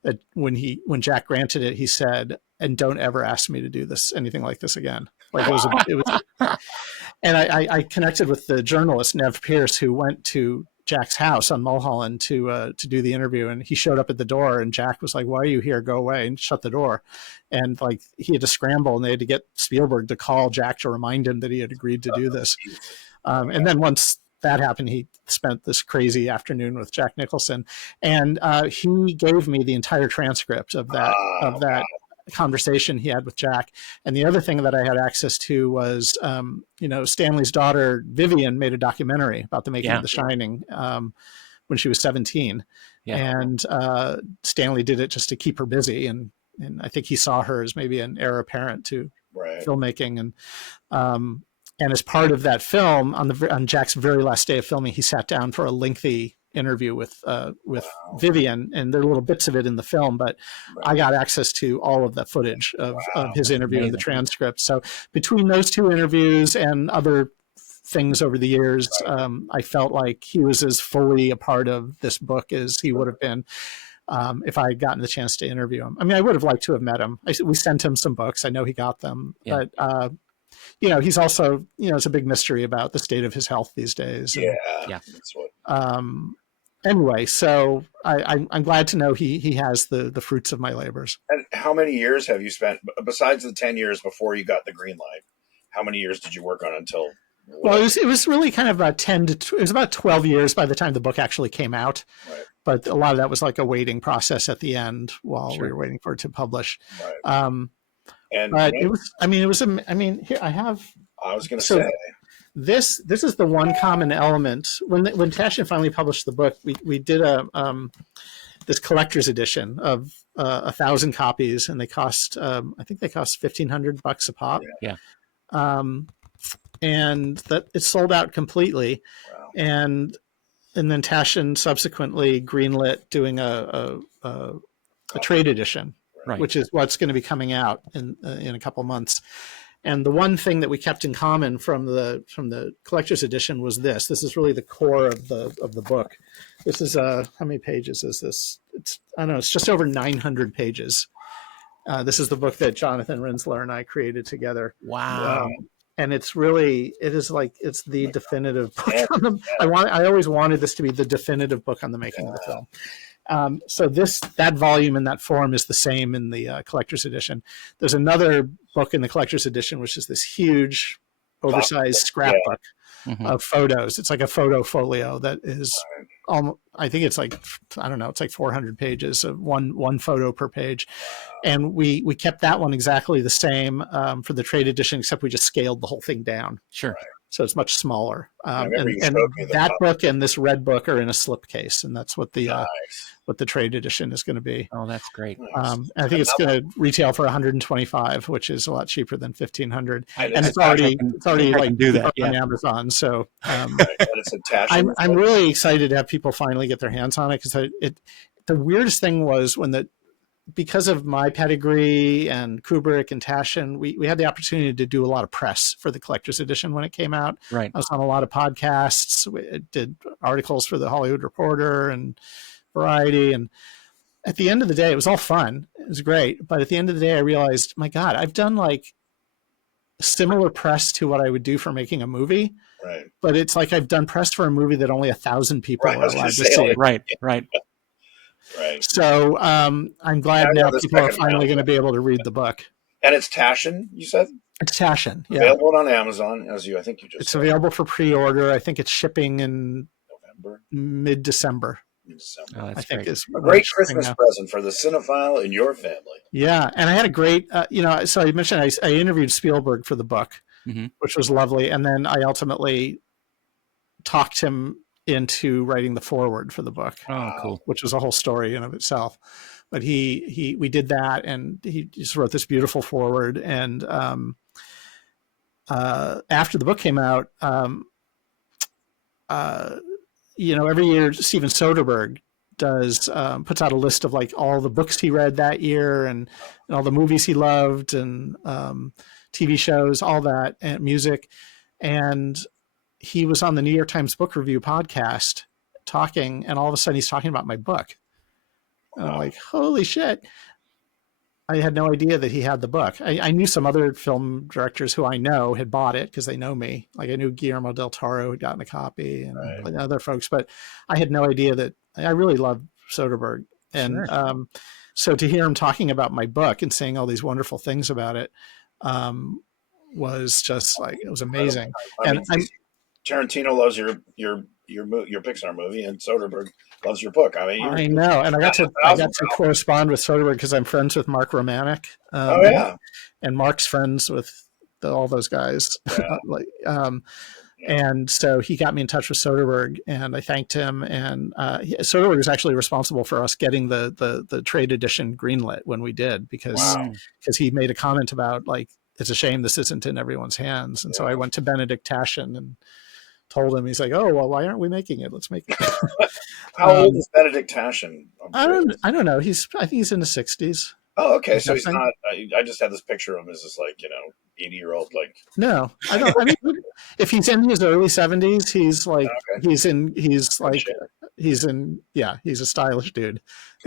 that when Jack granted it, he said, "And don't ever ask me to do anything like this again." Like it was. And I connected with the journalist Nev Pierce, who went to Jack's house on Mulholland to do the interview, and he showed up at the door, and Jack was like, "Why are you here? Go away!" and shut the door. And like he had to scramble, and they had to get Spielberg to call Jack to remind him that he had agreed to do this. And then once that happened, he spent this crazy afternoon with Jack Nicholson, and he gave me the entire transcript of that conversation he had with Jack. And the other thing that I had access to was, Stanley's daughter Vivian made a documentary about the making of The Shining when she was 17, and Stanley did it just to keep her busy, and I think he saw her as maybe an heir apparent to filmmaking, and as part of that film, on Jack's very last day of filming, he sat down for a lengthy interview with Vivian, and there are little bits of it in the film, but I got access to all of the footage of his interview and the transcript. So between those two interviews and other things over the years, I felt like he was as fully a part of this book as he would have been if I had gotten the chance to interview him. I mean, I would have liked to have met him. We sent him some books. I know he got them, but he's also, it's a big mystery about the state of his health these days. That's what. Anyway, so I'm glad to know he has the fruits of my labors. And how many years have you spent, besides the 10 years before you got the green light? How many years did you work on until? Well, it was really kind of about it was about 12 years by the time the book actually came out. Right. But a lot of that was like a waiting process at the end while we were waiting for it to publish. Right. But it was, here I have. I was going to say. This is the one common element when Taschen finally published the book. We did this collector's edition of 1,000 copies, and they cost I think they cost $1,500 a pop. Yeah. And that it sold out completely. Wow. And then Taschen subsequently greenlit doing a trade edition, Right. which is what's going to be coming out in a couple months. And the one thing that we kept in common from the collector's edition was this. This is really the core of the book. This is how many pages is this? I don't know. It's just over 900 pages. This is the book that Jonathan Rinsler and I created together. Wow. And it's the definitive book on them. I always wanted this to be the definitive book on the making of the film. So that volume in that form is the same in the collector's edition. There's another book in the collector's edition, which is this huge, oversized scrapbook of photos. It's like a photo folio that is, I think it's like, I don't know, it's like 400 pages of one photo per page. And we kept that one exactly the same for the trade edition, except we just scaled the whole thing down. Sure. So it's much smaller. And that book and this red book are in a slipcase, and that's what the trade edition is going to be. Oh, that's great. I think it's going to retail for $125, which is a lot cheaper than $1,500. And it's already like do that on Amazon. So it's attached. I'm really excited to have people finally get their hands on it, because the weirdest thing was because of my pedigree and Kubrick and Taschen, we had the opportunity to do a lot of press for the collector's edition when it came out. Right. I was on a lot of podcasts. We did articles for the Hollywood Reporter and Variety. And at the end of the day, it was all fun. It was great. But at the end of the day, I realized, my God, I've done like similar press to what I would do for making a movie. Right. But it's like I've done press for a movie that only 1,000 people are allowed to see. Right. Right. So I'm glad now people are finally going to be able to read the book. And it's Taschen, you said? It's Taschen, yeah. Available on Amazon, I think you just It's said. available for pre-order. I think it's shipping in November? Mid-December. Oh, that's I think great. is a great Christmas present for the cinephile in your family. Yeah, and I had a great, so I mentioned I interviewed Spielberg for the book, which was lovely. And then I ultimately talked him into writing the foreword for the book. Oh, cool. Which was a whole story in of itself. But we did that, and he just wrote this beautiful foreword. And after the book came out, every year Steven Soderbergh puts out a list of like all the books he read that year and all the movies he loved and TV shows, all that, and music. And he was on the New York Times Book Review podcast talking, and all of a sudden he's talking about my book. And I'm like, holy shit. I had no idea that he had the book. I knew some other film directors who I know had bought it because they know me. Like I knew Guillermo del Toro had gotten a copy and other folks, but I had no idea that I really love Soderbergh. And so to hear him talking about my book and saying all these wonderful things about it was just like, it was amazing. Tarantino loves your Pixar movie, and Soderbergh loves your book. I know, and I got to correspond with Soderbergh because I'm friends with Mark Romanek. And Mark's friends with all those guys. Yeah. And so he got me in touch with Soderbergh, and I thanked him. And Soderbergh was actually responsible for us getting the trade edition greenlit when we did, because he made a comment about like, it's a shame this isn't in everyone's hands. And so I went to Benedict Taschen and told him, he's like, oh, well, why aren't we making it? Let's make it. How old is Benedict Taschen? I don't know. I think he's in the 60s. Oh, okay. So he's not, I just had this picture of him as this 80-year-old, No, I don't. I mean, if he's in his early 70s, he's like, he's a stylish dude.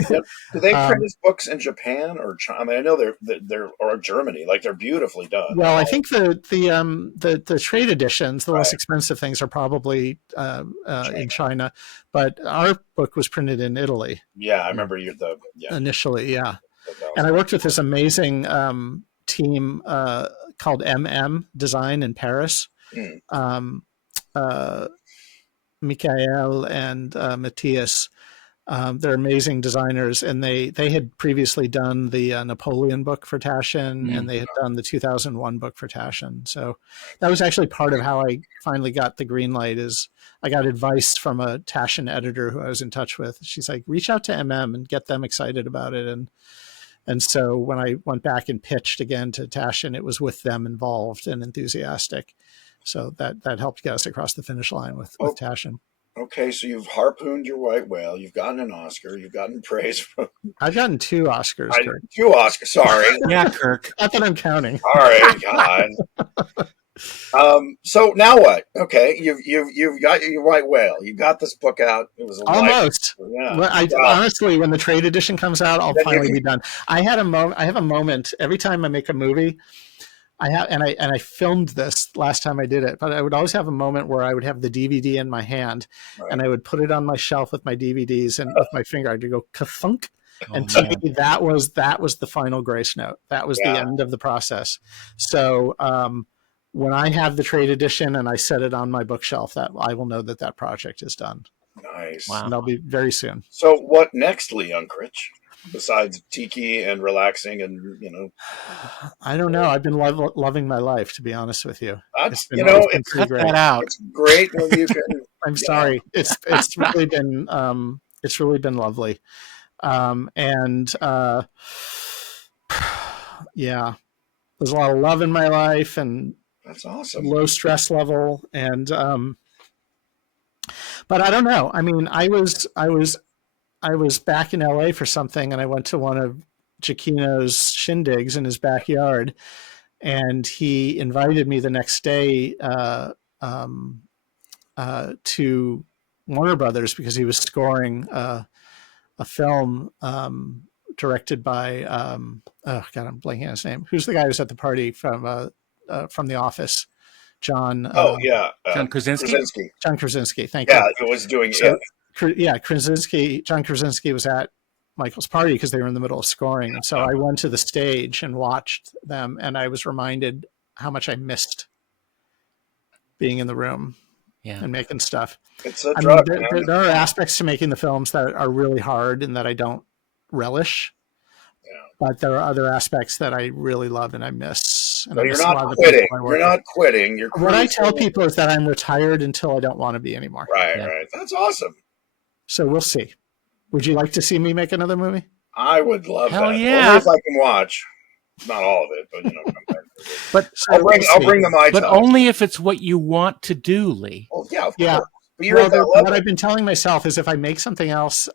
Yep. Do they print his books in Japan or China? I mean, I know they're or Germany. Like they're beautifully done. Well, I think the trade editions, the less expensive things, are probably in China, but our book was printed in Italy. Yeah, I remember initially. Yeah, and I worked with this amazing team called Design in Paris. Michael and Matthias. They're amazing designers, and they had previously done the Napoleon book for Taschen, and they had done the 2001 book for Taschen. So that was actually part of how I finally got the green light. Is I got advice from a Taschen editor who I was in touch with. She's like, reach out to and get them excited about it. And so when I went back and pitched again to Taschen, it was with them involved and enthusiastic. So that helped get us across the finish line with Taschen. Okay, so you've harpooned your white whale. You've gotten an Oscar. You've gotten praise from. I've gotten 2 Oscars, Kirk. 2 Oscars. Sorry. Yeah, Kirk. Not that I'm counting. All right, God. So now what? Okay, you've got your white whale. You got this book out. It was almost. Yeah. Honestly, when the trade edition comes out, I'll finally be done. I have a moment every time I make a movie. I filmed this last time I did it, but I would always have a moment where I would have the DVD in my hand, and I would put it on my shelf with my DVDs, and with my finger I'd go ka-thunk. And to me, that was the final grace note. That was the end of the process. So when I have the trade edition and I set it on my bookshelf, that I will know that project is done. Nice. Wow. And that'll be very soon. So what next, Lee Unkrich? Besides tiki and relaxing and, I don't know. I've been loving my life, to be honest with you. It's cut great. That out. It's great when you can. I'm sorry. It's really been lovely. There's a lot of love in my life, and that's awesome. Low stress level, and but I don't know. I mean, I was back in LA for something, and I went to one of Giacchino's shindigs in his backyard, and he invited me the next day to Warner Brothers because he was scoring a film directed by I'm blanking on his name. Who's the guy who's at the party from The Office? John. John Krasinski. John Krasinski. Thank you. Yeah, it was doing it. John Krasinski was at Michael's party because they were in the middle of scoring. And so I went to the stage and watched them, and I was reminded how much I missed being in the room and making stuff. It's a drug. There are aspects to making the films that are really hard and that I don't relish. Yeah. But there are other aspects that I really love and I miss. And you're not quitting. You're not quitting. What I tell people is that I'm retired until I don't want to be anymore. Right. That's awesome. So we'll see. Would you like to see me make another movie? I would love that. Hell yeah. Only if I can watch. Not all of it, but but I'll bring the Mai Tai. But only if it's what you want to do, Lee. Well, yeah, of course. But what I've been telling myself is if I make something else,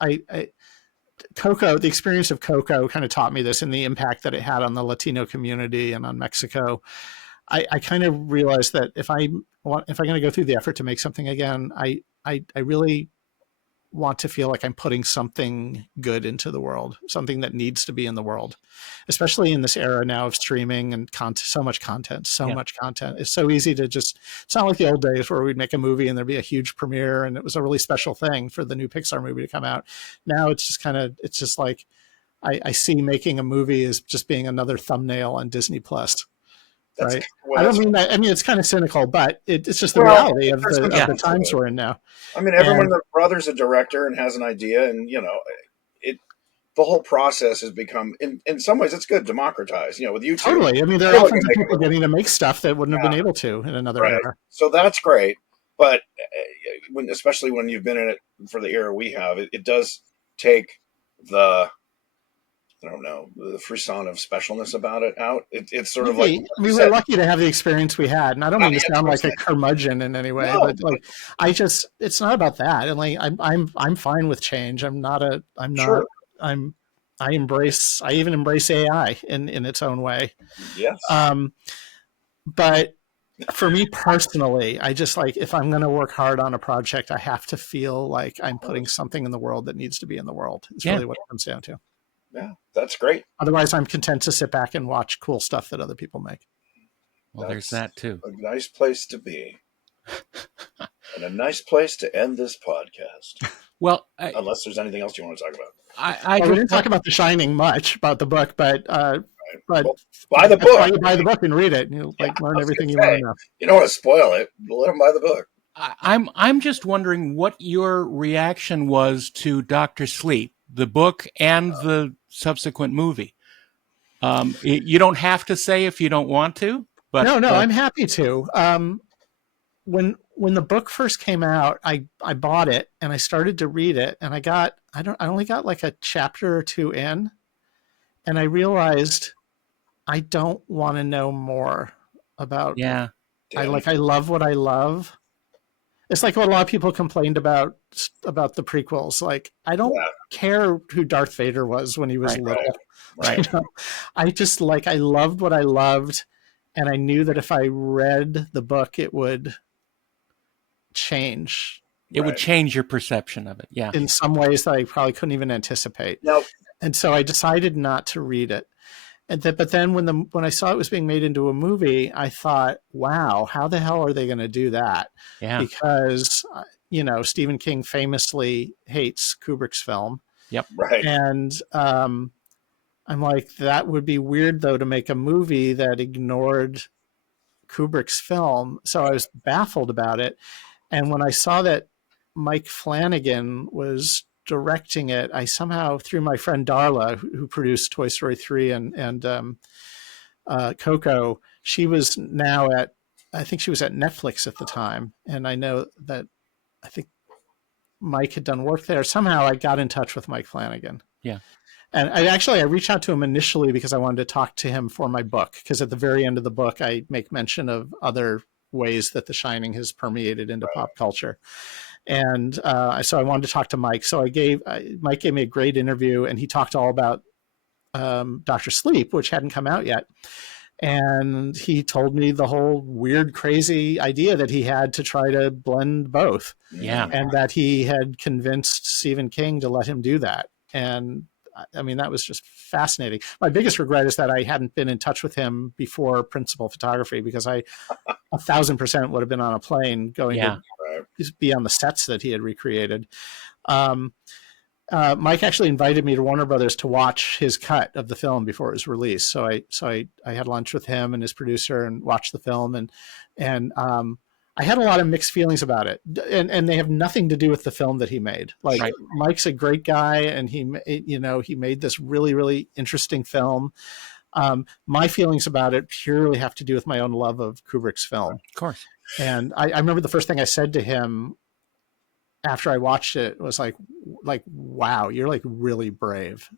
Coco, the experience of Coco kind of taught me this and the impact that it had on the Latino community and on Mexico. I kind of realized that if I'm going to go through the effort to make something again, I really want to feel like I'm putting something good into the world, something that needs to be in the world, especially in this era now of streaming and so much content. It's so easy to it's not like the old days where we'd make a movie and there'd be a huge premiere and it was a really special thing for the new Pixar movie to come out. Now it's just like, I see making a movie as just being another thumbnail on Disney Plus. Right. I don't mean that. I mean, it's kind of cynical, but it's just the reality of the times we're in now. I mean, everyone, their brother's a director and has an idea, and the whole process has become, in some ways, it's good, democratized. With YouTube. Totally. I mean, there are all kinds of people getting to make stuff that wouldn't have been able to in another era. So that's great, but especially when you've been in it for the era we have, it does take the frisson of specialness about it out. It's sort of like we're lucky to have the experience we had, and I don't mean to sound like a curmudgeon in any way, but it's not about that. And I'm fine with change. I even embrace AI in its own way. Yes. But for me personally, I just if I'm going to work hard on a project, I have to feel like I'm putting something in the world that needs to be in the world. It's really what it comes down to. Yeah, that's great. Otherwise, I'm content to sit back and watch cool stuff that other people make. Well, there's that too. A nice place to be. And a nice place to end this podcast. Well, unless there's anything else you want to talk about. We didn't talk about The Shining much, about the book, but buy the book. You buy the book and read it. And learn everything you want to know. You don't want to spoil it. Let them buy the book. I'm just wondering what your reaction was to Doctor Sleep, the book and the subsequent movie. You don't have to say if you don't want to, but no, I'm happy to. When the book first came out, I bought it and I started to read it, and I only got like a chapter or two in, and I realized I don't want to know more about. yeah, I love what I love. It's like what a lot of people complained about the prequels. Like, I don't care who Darth Vader was when he was little. Right. You know? I loved what I loved, and I knew that if I read the book, it would change. It would change your perception of it. Yeah. In some ways that I probably couldn't even anticipate. No. And so I decided not to read it. But then when I saw it was being made into a movie, I thought, wow, how the hell are they going to do that? Yeah. Because, Stephen King famously hates Kubrick's film. Yep. Right. And I'm like, that would be weird, though, to make a movie that ignored Kubrick's film. So I was baffled about it. And when I saw that Mike Flanagan was directing it, I somehow, through my friend Darla, who produced Toy Story 3 and Coco, she was now I think she was at Netflix at the time. And I know that I think Mike had done work there. Somehow I got in touch with Mike Flanagan. Yeah. And I reached out to him initially because I wanted to talk to him for my book, because at the very end of the book, I make mention of other ways that The Shining has permeated into pop culture. And so I wanted to talk to Mike. So Mike gave me a great interview, and he talked all about Dr. Sleep, which hadn't come out yet. And he told me the whole weird, crazy idea that he had to try to blend both. Yeah. And that he had convinced Stephen King to let him do that. And I mean, that was just fascinating. My biggest regret is that I hadn't been in touch with him before Principal Photography, because I 1,000% would have been on a plane going to be on the sets that he had recreated. Mike actually invited me to Warner Brothers to watch his cut of the film before it was released. So I had lunch with him and his producer and watched the film, and I had a lot of mixed feelings about it, and they have nothing to do with the film that he made. Like, Mike's a great guy, and he made this really, really interesting film. My feelings about it purely have to do with my own love of Kubrick's film. Of course. And I remember the first thing I said to him after I watched it was like, wow, you're like really brave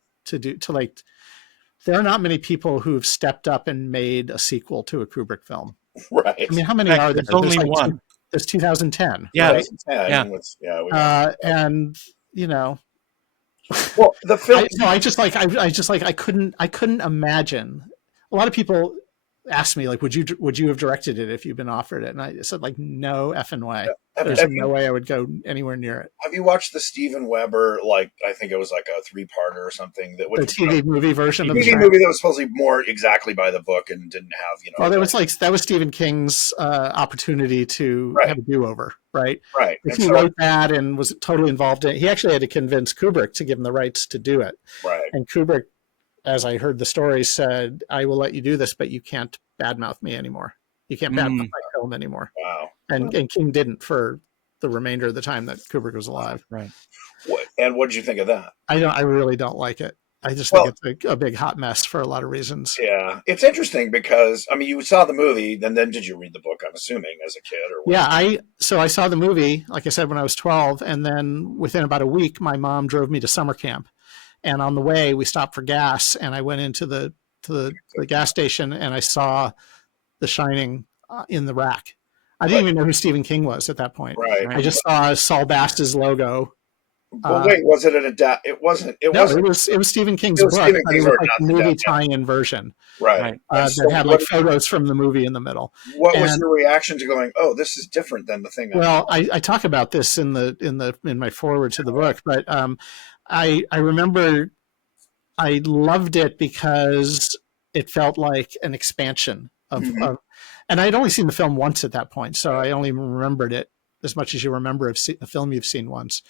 there are not many people who've stepped up and made a sequel to a Kubrick film. Right. I mean, how many are there? There's only one. There's 2010. Yeah. Right? And well, the film. I couldn't imagine. A lot of people asked me, like, would you have directed it if you'd been offered it? And I said, like, no effing way. There's no way I would go anywhere near it. Have you watched the Steven Weber, like, I think it was like a 3-parter or something? The TV movie version of the TV movie that was supposedly more exactly by the book and didn't have, Well, that was Stephen King's opportunity to have a do-over, right? Right. If he wrote that and was totally involved in it, he actually had to convince Kubrick to give him the rights to do it. Right. And Kubrick, as I heard the story, said, I will let you do this, but you can't badmouth me anymore. You can't badmouth my film anymore. Wow. And King didn't for the remainder of the time that Kubrick was alive. Right. And what did you think of that? I really don't like it. I just think it's a big hot mess for a lot of reasons. Yeah. It's interesting because, I mean, you saw the movie, and then did you read the book, I'm assuming, as a kid? Or what? Yeah, I saw the movie, like I said, when I was 12, and then within about a week, my mom drove me to summer camp. And on the way, we stopped for gas, and I went into the gas station, and I saw The Shining in the rack. I didn't even know who Stephen King was at that point. Right. I just saw Saul Bass's logo. Well, wait, was it an adapt? It wasn't. It was Stephen King's book. It was like a movie tie-in version. Right. That had like photos from the movie in the middle. What was your reaction to going, oh, this is different than the thing? Well, I talk about this in my foreword to the book, but I remember I loved it because it felt like an expansion of and I'd only seen the film once at that point, so I only remembered it as much as you remember a film you've seen once.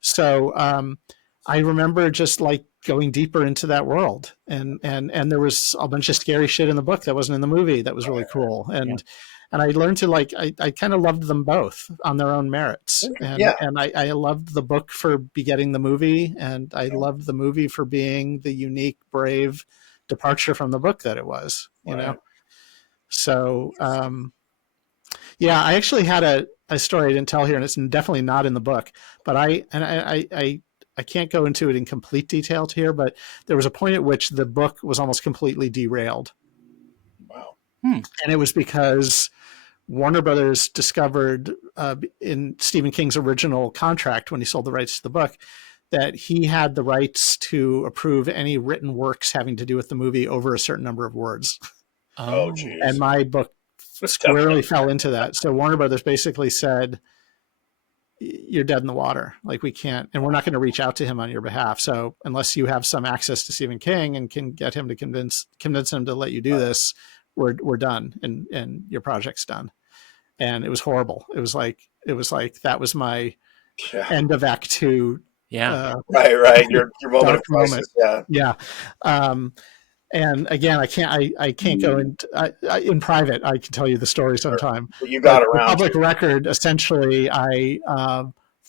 So I remember just like going deeper into that world, and there was a bunch of scary shit in the book that wasn't in the movie that was really cool, and I learned to I kind of loved them both on their own merits, Yeah. and I loved the book for begetting the movie, and I loved the movie for being the unique, brave departure from the book that it was, you know. So yeah, I actually had a story I didn't tell here, and it's definitely not in the book, but I can't go into it in complete detail here, but there was a point at which the book was almost completely derailed. Wow. And it was because Warner Brothers discovered in Stephen King's original contract when he sold the rights to the book that he had the rights to approve any written works having to do with the movie over a certain number of words. Oh, geez. And my book squarely fell into that. So Warner Brothers basically said, you're dead in the water. Like, we can't, and we're not going to reach out to him on your behalf. So unless you have some access to Stephen King and can get him to convince him to let you do this, we're done, and your project's done. And it was horrible. It was like that was my end of Act 2. Yeah. Right. Your moment of crisis. Moment. Yeah. And again, I can't go in private. I can tell you the story sometime. But you got around. Public record. Essentially, I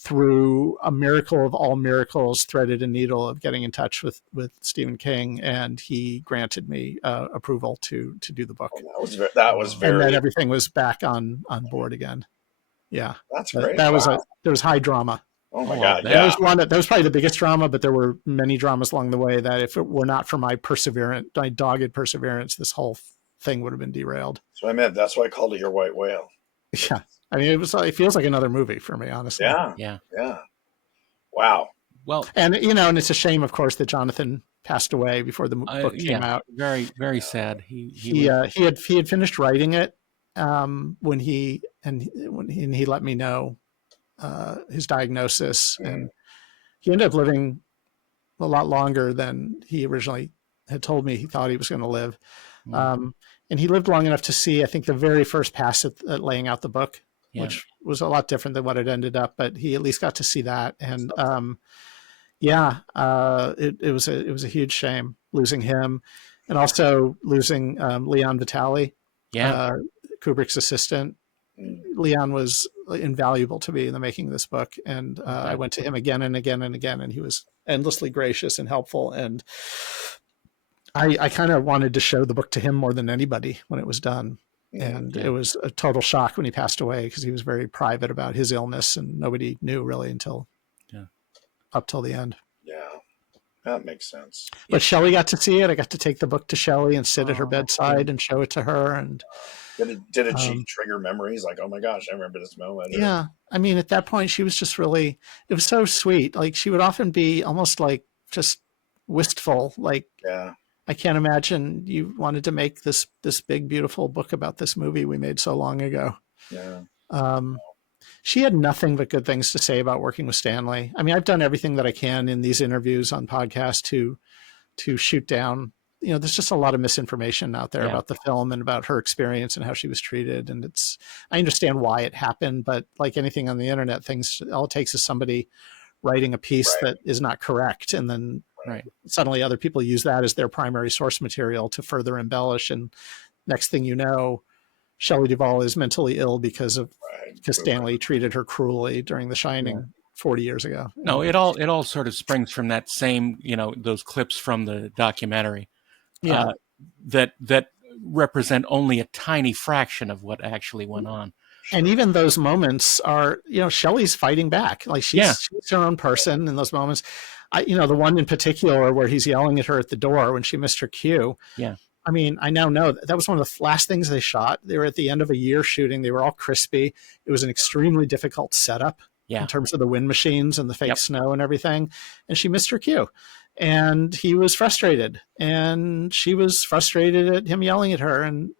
through a miracle of all miracles, threaded a needle of getting in touch with Stephen King, and he granted me approval to do the book. Oh, that was very. And then everything was back on board again. Yeah, that's great. There was high drama. Oh my God! Yeah, that was probably the biggest drama, but there were many dramas along the way that if it were not for my dogged perseverance, this whole thing would have been derailed. So I meant that's why I called it your white whale. Yeah, I mean, it feels like another movie for me, honestly. Yeah. Wow. Well, and and it's a shame, of course, that Jonathan passed away before the book came out. Very, very sad. He had finished writing it when he let me know his diagnosis, and he ended up living a lot longer than he originally had told me he thought he was going to live. And he lived long enough to see, I think, the very first pass at laying out the book, which was a lot different than what it ended up, but he at least got to see that. And it was a huge shame losing him, and also losing Leon Vitali, Kubrick's assistant. Leon was invaluable to me in the making of this book, and I went to him again and again and again, and he was endlessly gracious and helpful. And I kind of wanted to show the book to him more than anybody when it was done. And it was a total shock when he passed away, because he was very private about his illness, and nobody knew really until up till the end. Yeah, that makes sense. But Shelley got to see it. I got to take the book to Shelley and sit at her bedside and show it to her. And did it trigger memories? Like, oh my gosh, I remember this moment. Yeah. I mean, at that point, she was just really, it was so sweet. Like, she would often be almost like just wistful. Like, I can't imagine you wanted to make this big, beautiful book about this movie we made so long ago. Yeah. She had nothing but good things to say about working with Stanley. I mean, I've done everything that I can in these interviews on podcasts to shoot down. There's just a lot of misinformation out there about the film and about her experience and how she was treated. And I understand why it happened, but like anything on the internet, all it takes is somebody writing a piece that is not correct. And then suddenly other people use that as their primary source material to further embellish. And next thing you know, Shelley Duvall is mentally ill because Stanley treated her cruelly during The Shining 40 years ago. No, it all sort of springs from that same, those clips from the documentary that represent only a tiny fraction of what actually went on. And even those moments are, Shelley's fighting back. Like, she's her own person in those moments. The one in particular where he's yelling at her at the door when she missed her cue. Yeah. I mean, I now know that was one of the last things they shot. They were at the end of a year shooting. They were all crispy. It was an extremely difficult setup in terms of the wind machines and the fake snow and everything. And she missed her cue. And he was frustrated. And she was frustrated at him yelling at her. And,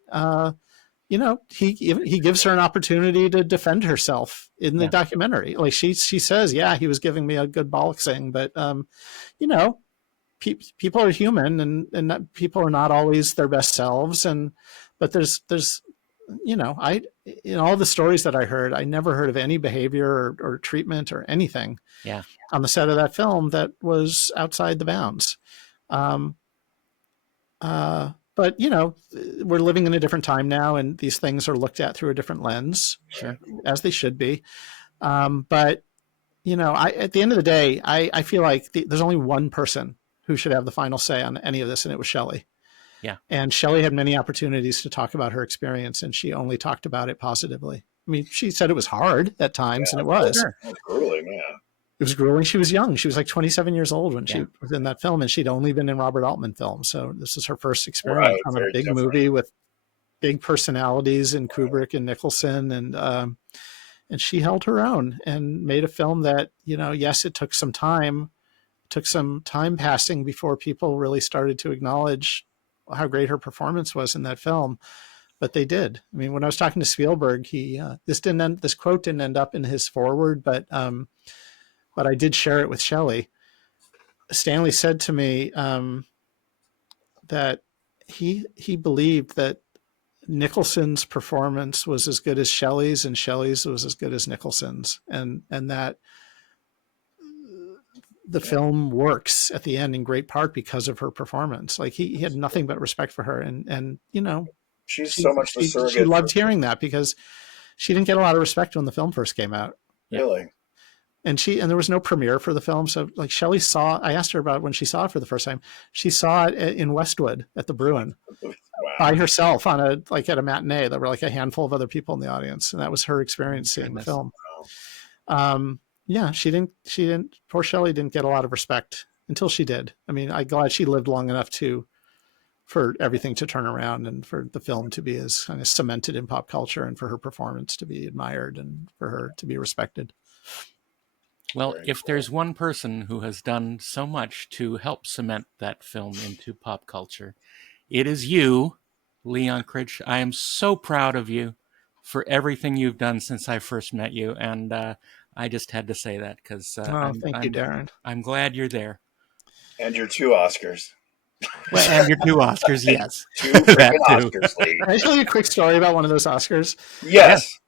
he gives her an opportunity to defend herself in the documentary. Like, she says, he was giving me a good bollocking, but, people are human, and people are not always their best selves. But there's in all the stories that I heard, I never heard of any behavior or treatment or anything on the set of that film that was outside the bounds. But but we're living in a different time now, and these things are looked at through a different lens, Sure. as they should be. But at the end of the day, I feel like there's only one person who should have the final say on any of this, and it was Shelley. Yeah. And Shelley had many opportunities to talk about her experience, and she only talked about it positively. I mean, she said it was hard at times, and it was. Sure. It was grueling, yeah. It was grueling. She was young. She was like 27 years old when she was in that film, and she'd only been in Robert Altman films. So this is her first experience on a big movie with big personalities in Kubrick and Nicholson, and she held her own and made a film that, yes, it took some time. Took some time passing before people really started to acknowledge how great her performance was in that film, but they did. I mean, when I was talking to Spielberg, this quote didn't end up in his foreword, but I did share it with Shelley. Stanley said to me that he believed that Nicholson's performance was as good as Shelley's, and Shelley's was as good as Nicholson's, and that the film works at the end in great part because of her performance. Like he had nothing but respect for her, and she's so much the surrogate. She loved hearing that because she didn't get a lot of respect when the film first came out. Really. And there was no premiere for the film. So like Shelley I asked her about when she saw it for the first time. She saw it in Westwood at the Bruin by herself at a matinee. There were like a handful of other people in the audience. And that was her experience seeing the film. She didn't, poor Shelley didn't get a lot of respect until she did. I mean, I'm glad she lived long enough for everything to turn around and for the film to be as kind of cemented in pop culture and for her performance to be admired and for her to be respected. Well, if there's one person who has done so much to help cement that film into pop culture, it is you, Lee Unkrich. I am so proud of you for everything you've done since I first met you, and I just had to say that because thank you, Darren. I'm glad you're there. And your 2 Oscars. Well, and your 2 Oscars, yes. 2 freaking Oscars, Lee. Can I tell you a quick story about one of those Oscars? Yes.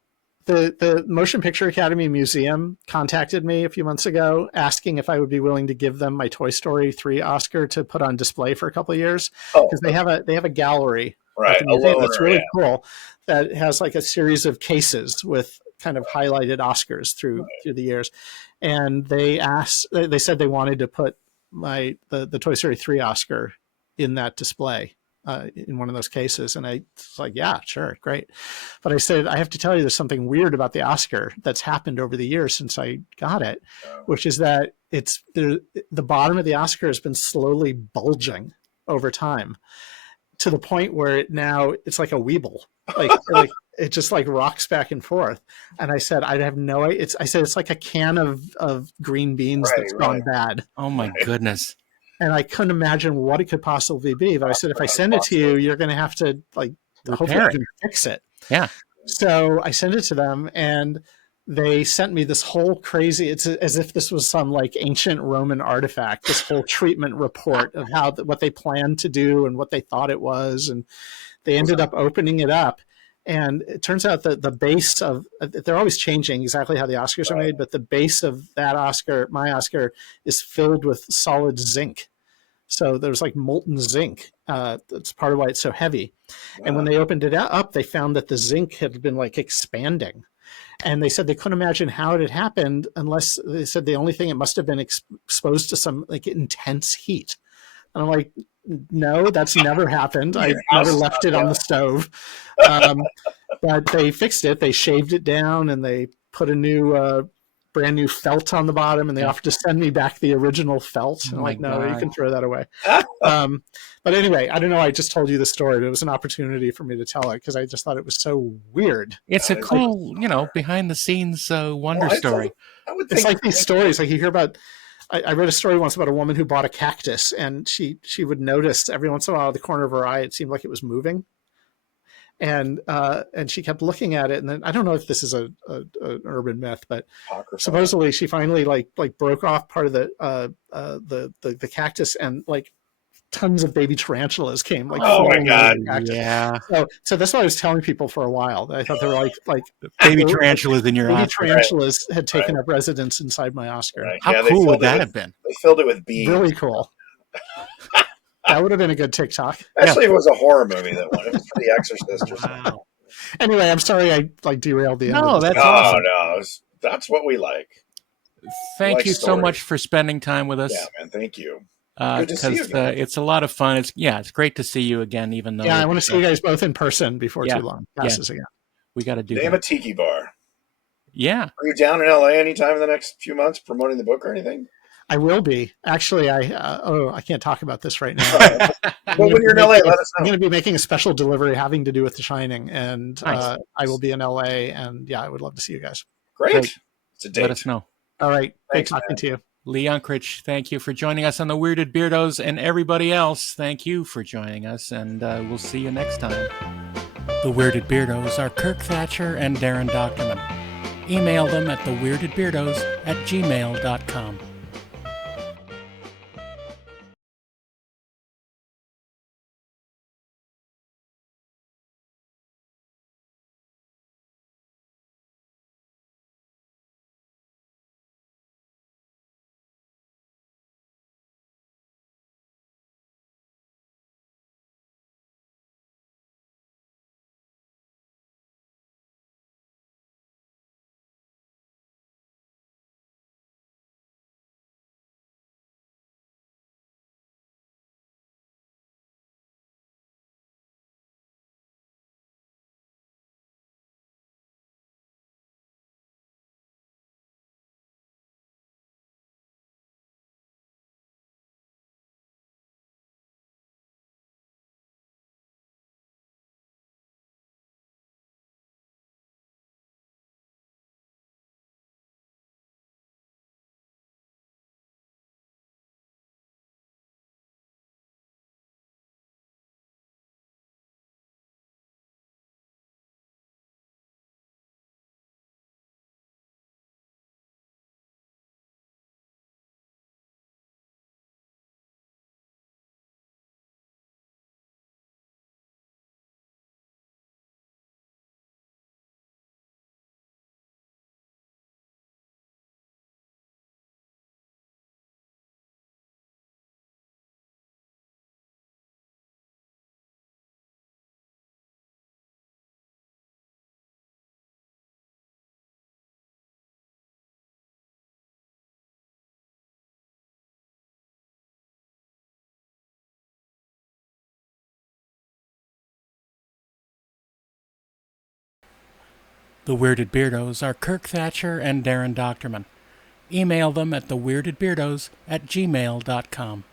The Motion Picture Academy Museum contacted me a few months ago asking if I would be willing to give them my Toy Story 3 Oscar to put on display for a couple of years, because they have a gallery that's really cool that has like a series of cases with kind of highlighted Oscars through the years. And they said they wanted to put the Toy Story 3 Oscar in that display. In one of those cases. And I was like, yeah, sure, great. But I said, I have to tell you, there's something weird about the Oscar that's happened over the years since I got it, which is that the bottom of the Oscar has been slowly bulging over time to the point where it's like a Weeble. Like it just like rocks back and forth. And I said, I have no idea. I said, it's like a can of green beans that's gone bad. Oh my goodness. And I couldn't imagine what it could possibly be. But I said, if I send it to you, you're going to have to hopefully fix it. Yeah. So I sent it to them, and they sent me this whole crazy, it's as if this was some like ancient Roman artifact, this whole treatment report of what they planned to do and what they thought it was. And they ended up opening it up. And it turns out that the base of, they're always changing exactly how the Oscars are made, but the base of that Oscar, my Oscar, is filled with solid zinc. So there's like molten zinc. That's part of why it's so heavy. Wow. And when they opened it up, they found that the zinc had been like expanding. And they said they couldn't imagine how it had happened unless, they said the only thing, it must have been exposed to some like intense heat. And I'm like, no, that's never happened. I never left it on the stove. But they fixed it. They shaved it down and they put a brand new felt on the bottom, and they offered to send me back the original felt. And I'm like, no, you can throw that away. But anyway, I don't know. I just told you the story, but it was an opportunity for me to tell it because I just thought it was so weird. It's a cool, behind the scenes wonder story. It's like these stories, like you hear about. I read a story once about a woman who bought a cactus, and she would notice every once in a while at the corner of her eye, it seemed like it was moving. And she kept looking at it, and then I don't know if this is an urban myth, but supposedly she finally like broke off part of the cactus, and like tons of baby tarantulas came. Like, oh my god, yeah. So that's what I was telling people for a while. I thought they were like baby tarantulas in your baby Oscar. tarantulas had taken up residence inside my Oscar. Right. How cool would that have been? They filled it with bees. Really cool. That would have been a good TikTok. Especially if it was a horror movie that won. It was for The Exorcist or something. Wow. Anyway, I'm sorry I derailed the end No, of this. that's awesome. No, that's what we like. Thank like you so stories. much for spending time with us. Yeah, man. Thank you. Good to see you Because again. it's a lot of fun. It's great to see you again, even though. Yeah, I want to see you guys both in person before too long passes again. We got to do Name that. a tiki bar. Yeah. Are you down in LA anytime in the next few months promoting the book or anything? I will be. Actually, I can't talk about this right now. Well, when you're in LA, let us I'm know. going to be making a special delivery having to do with The Shining, and Nice. I will be in LA, and yeah, I would love to see you guys. Great. It's a date. Let us know. All right. Thanks, Great talking to you. Lee Unkrich, thank you for joining us on the Weirded Beardos, and everybody else, thank you for joining us, and we'll see you next time. The Weirded Beardos are Kirk Thatcher and Darren Doctorman. Email them at theweirdedbeardos@gmail.com. The Weirded Beardos are Kirk Thatcher and Darren Doctorman. Email them at theweirdedbeardos@gmail.com.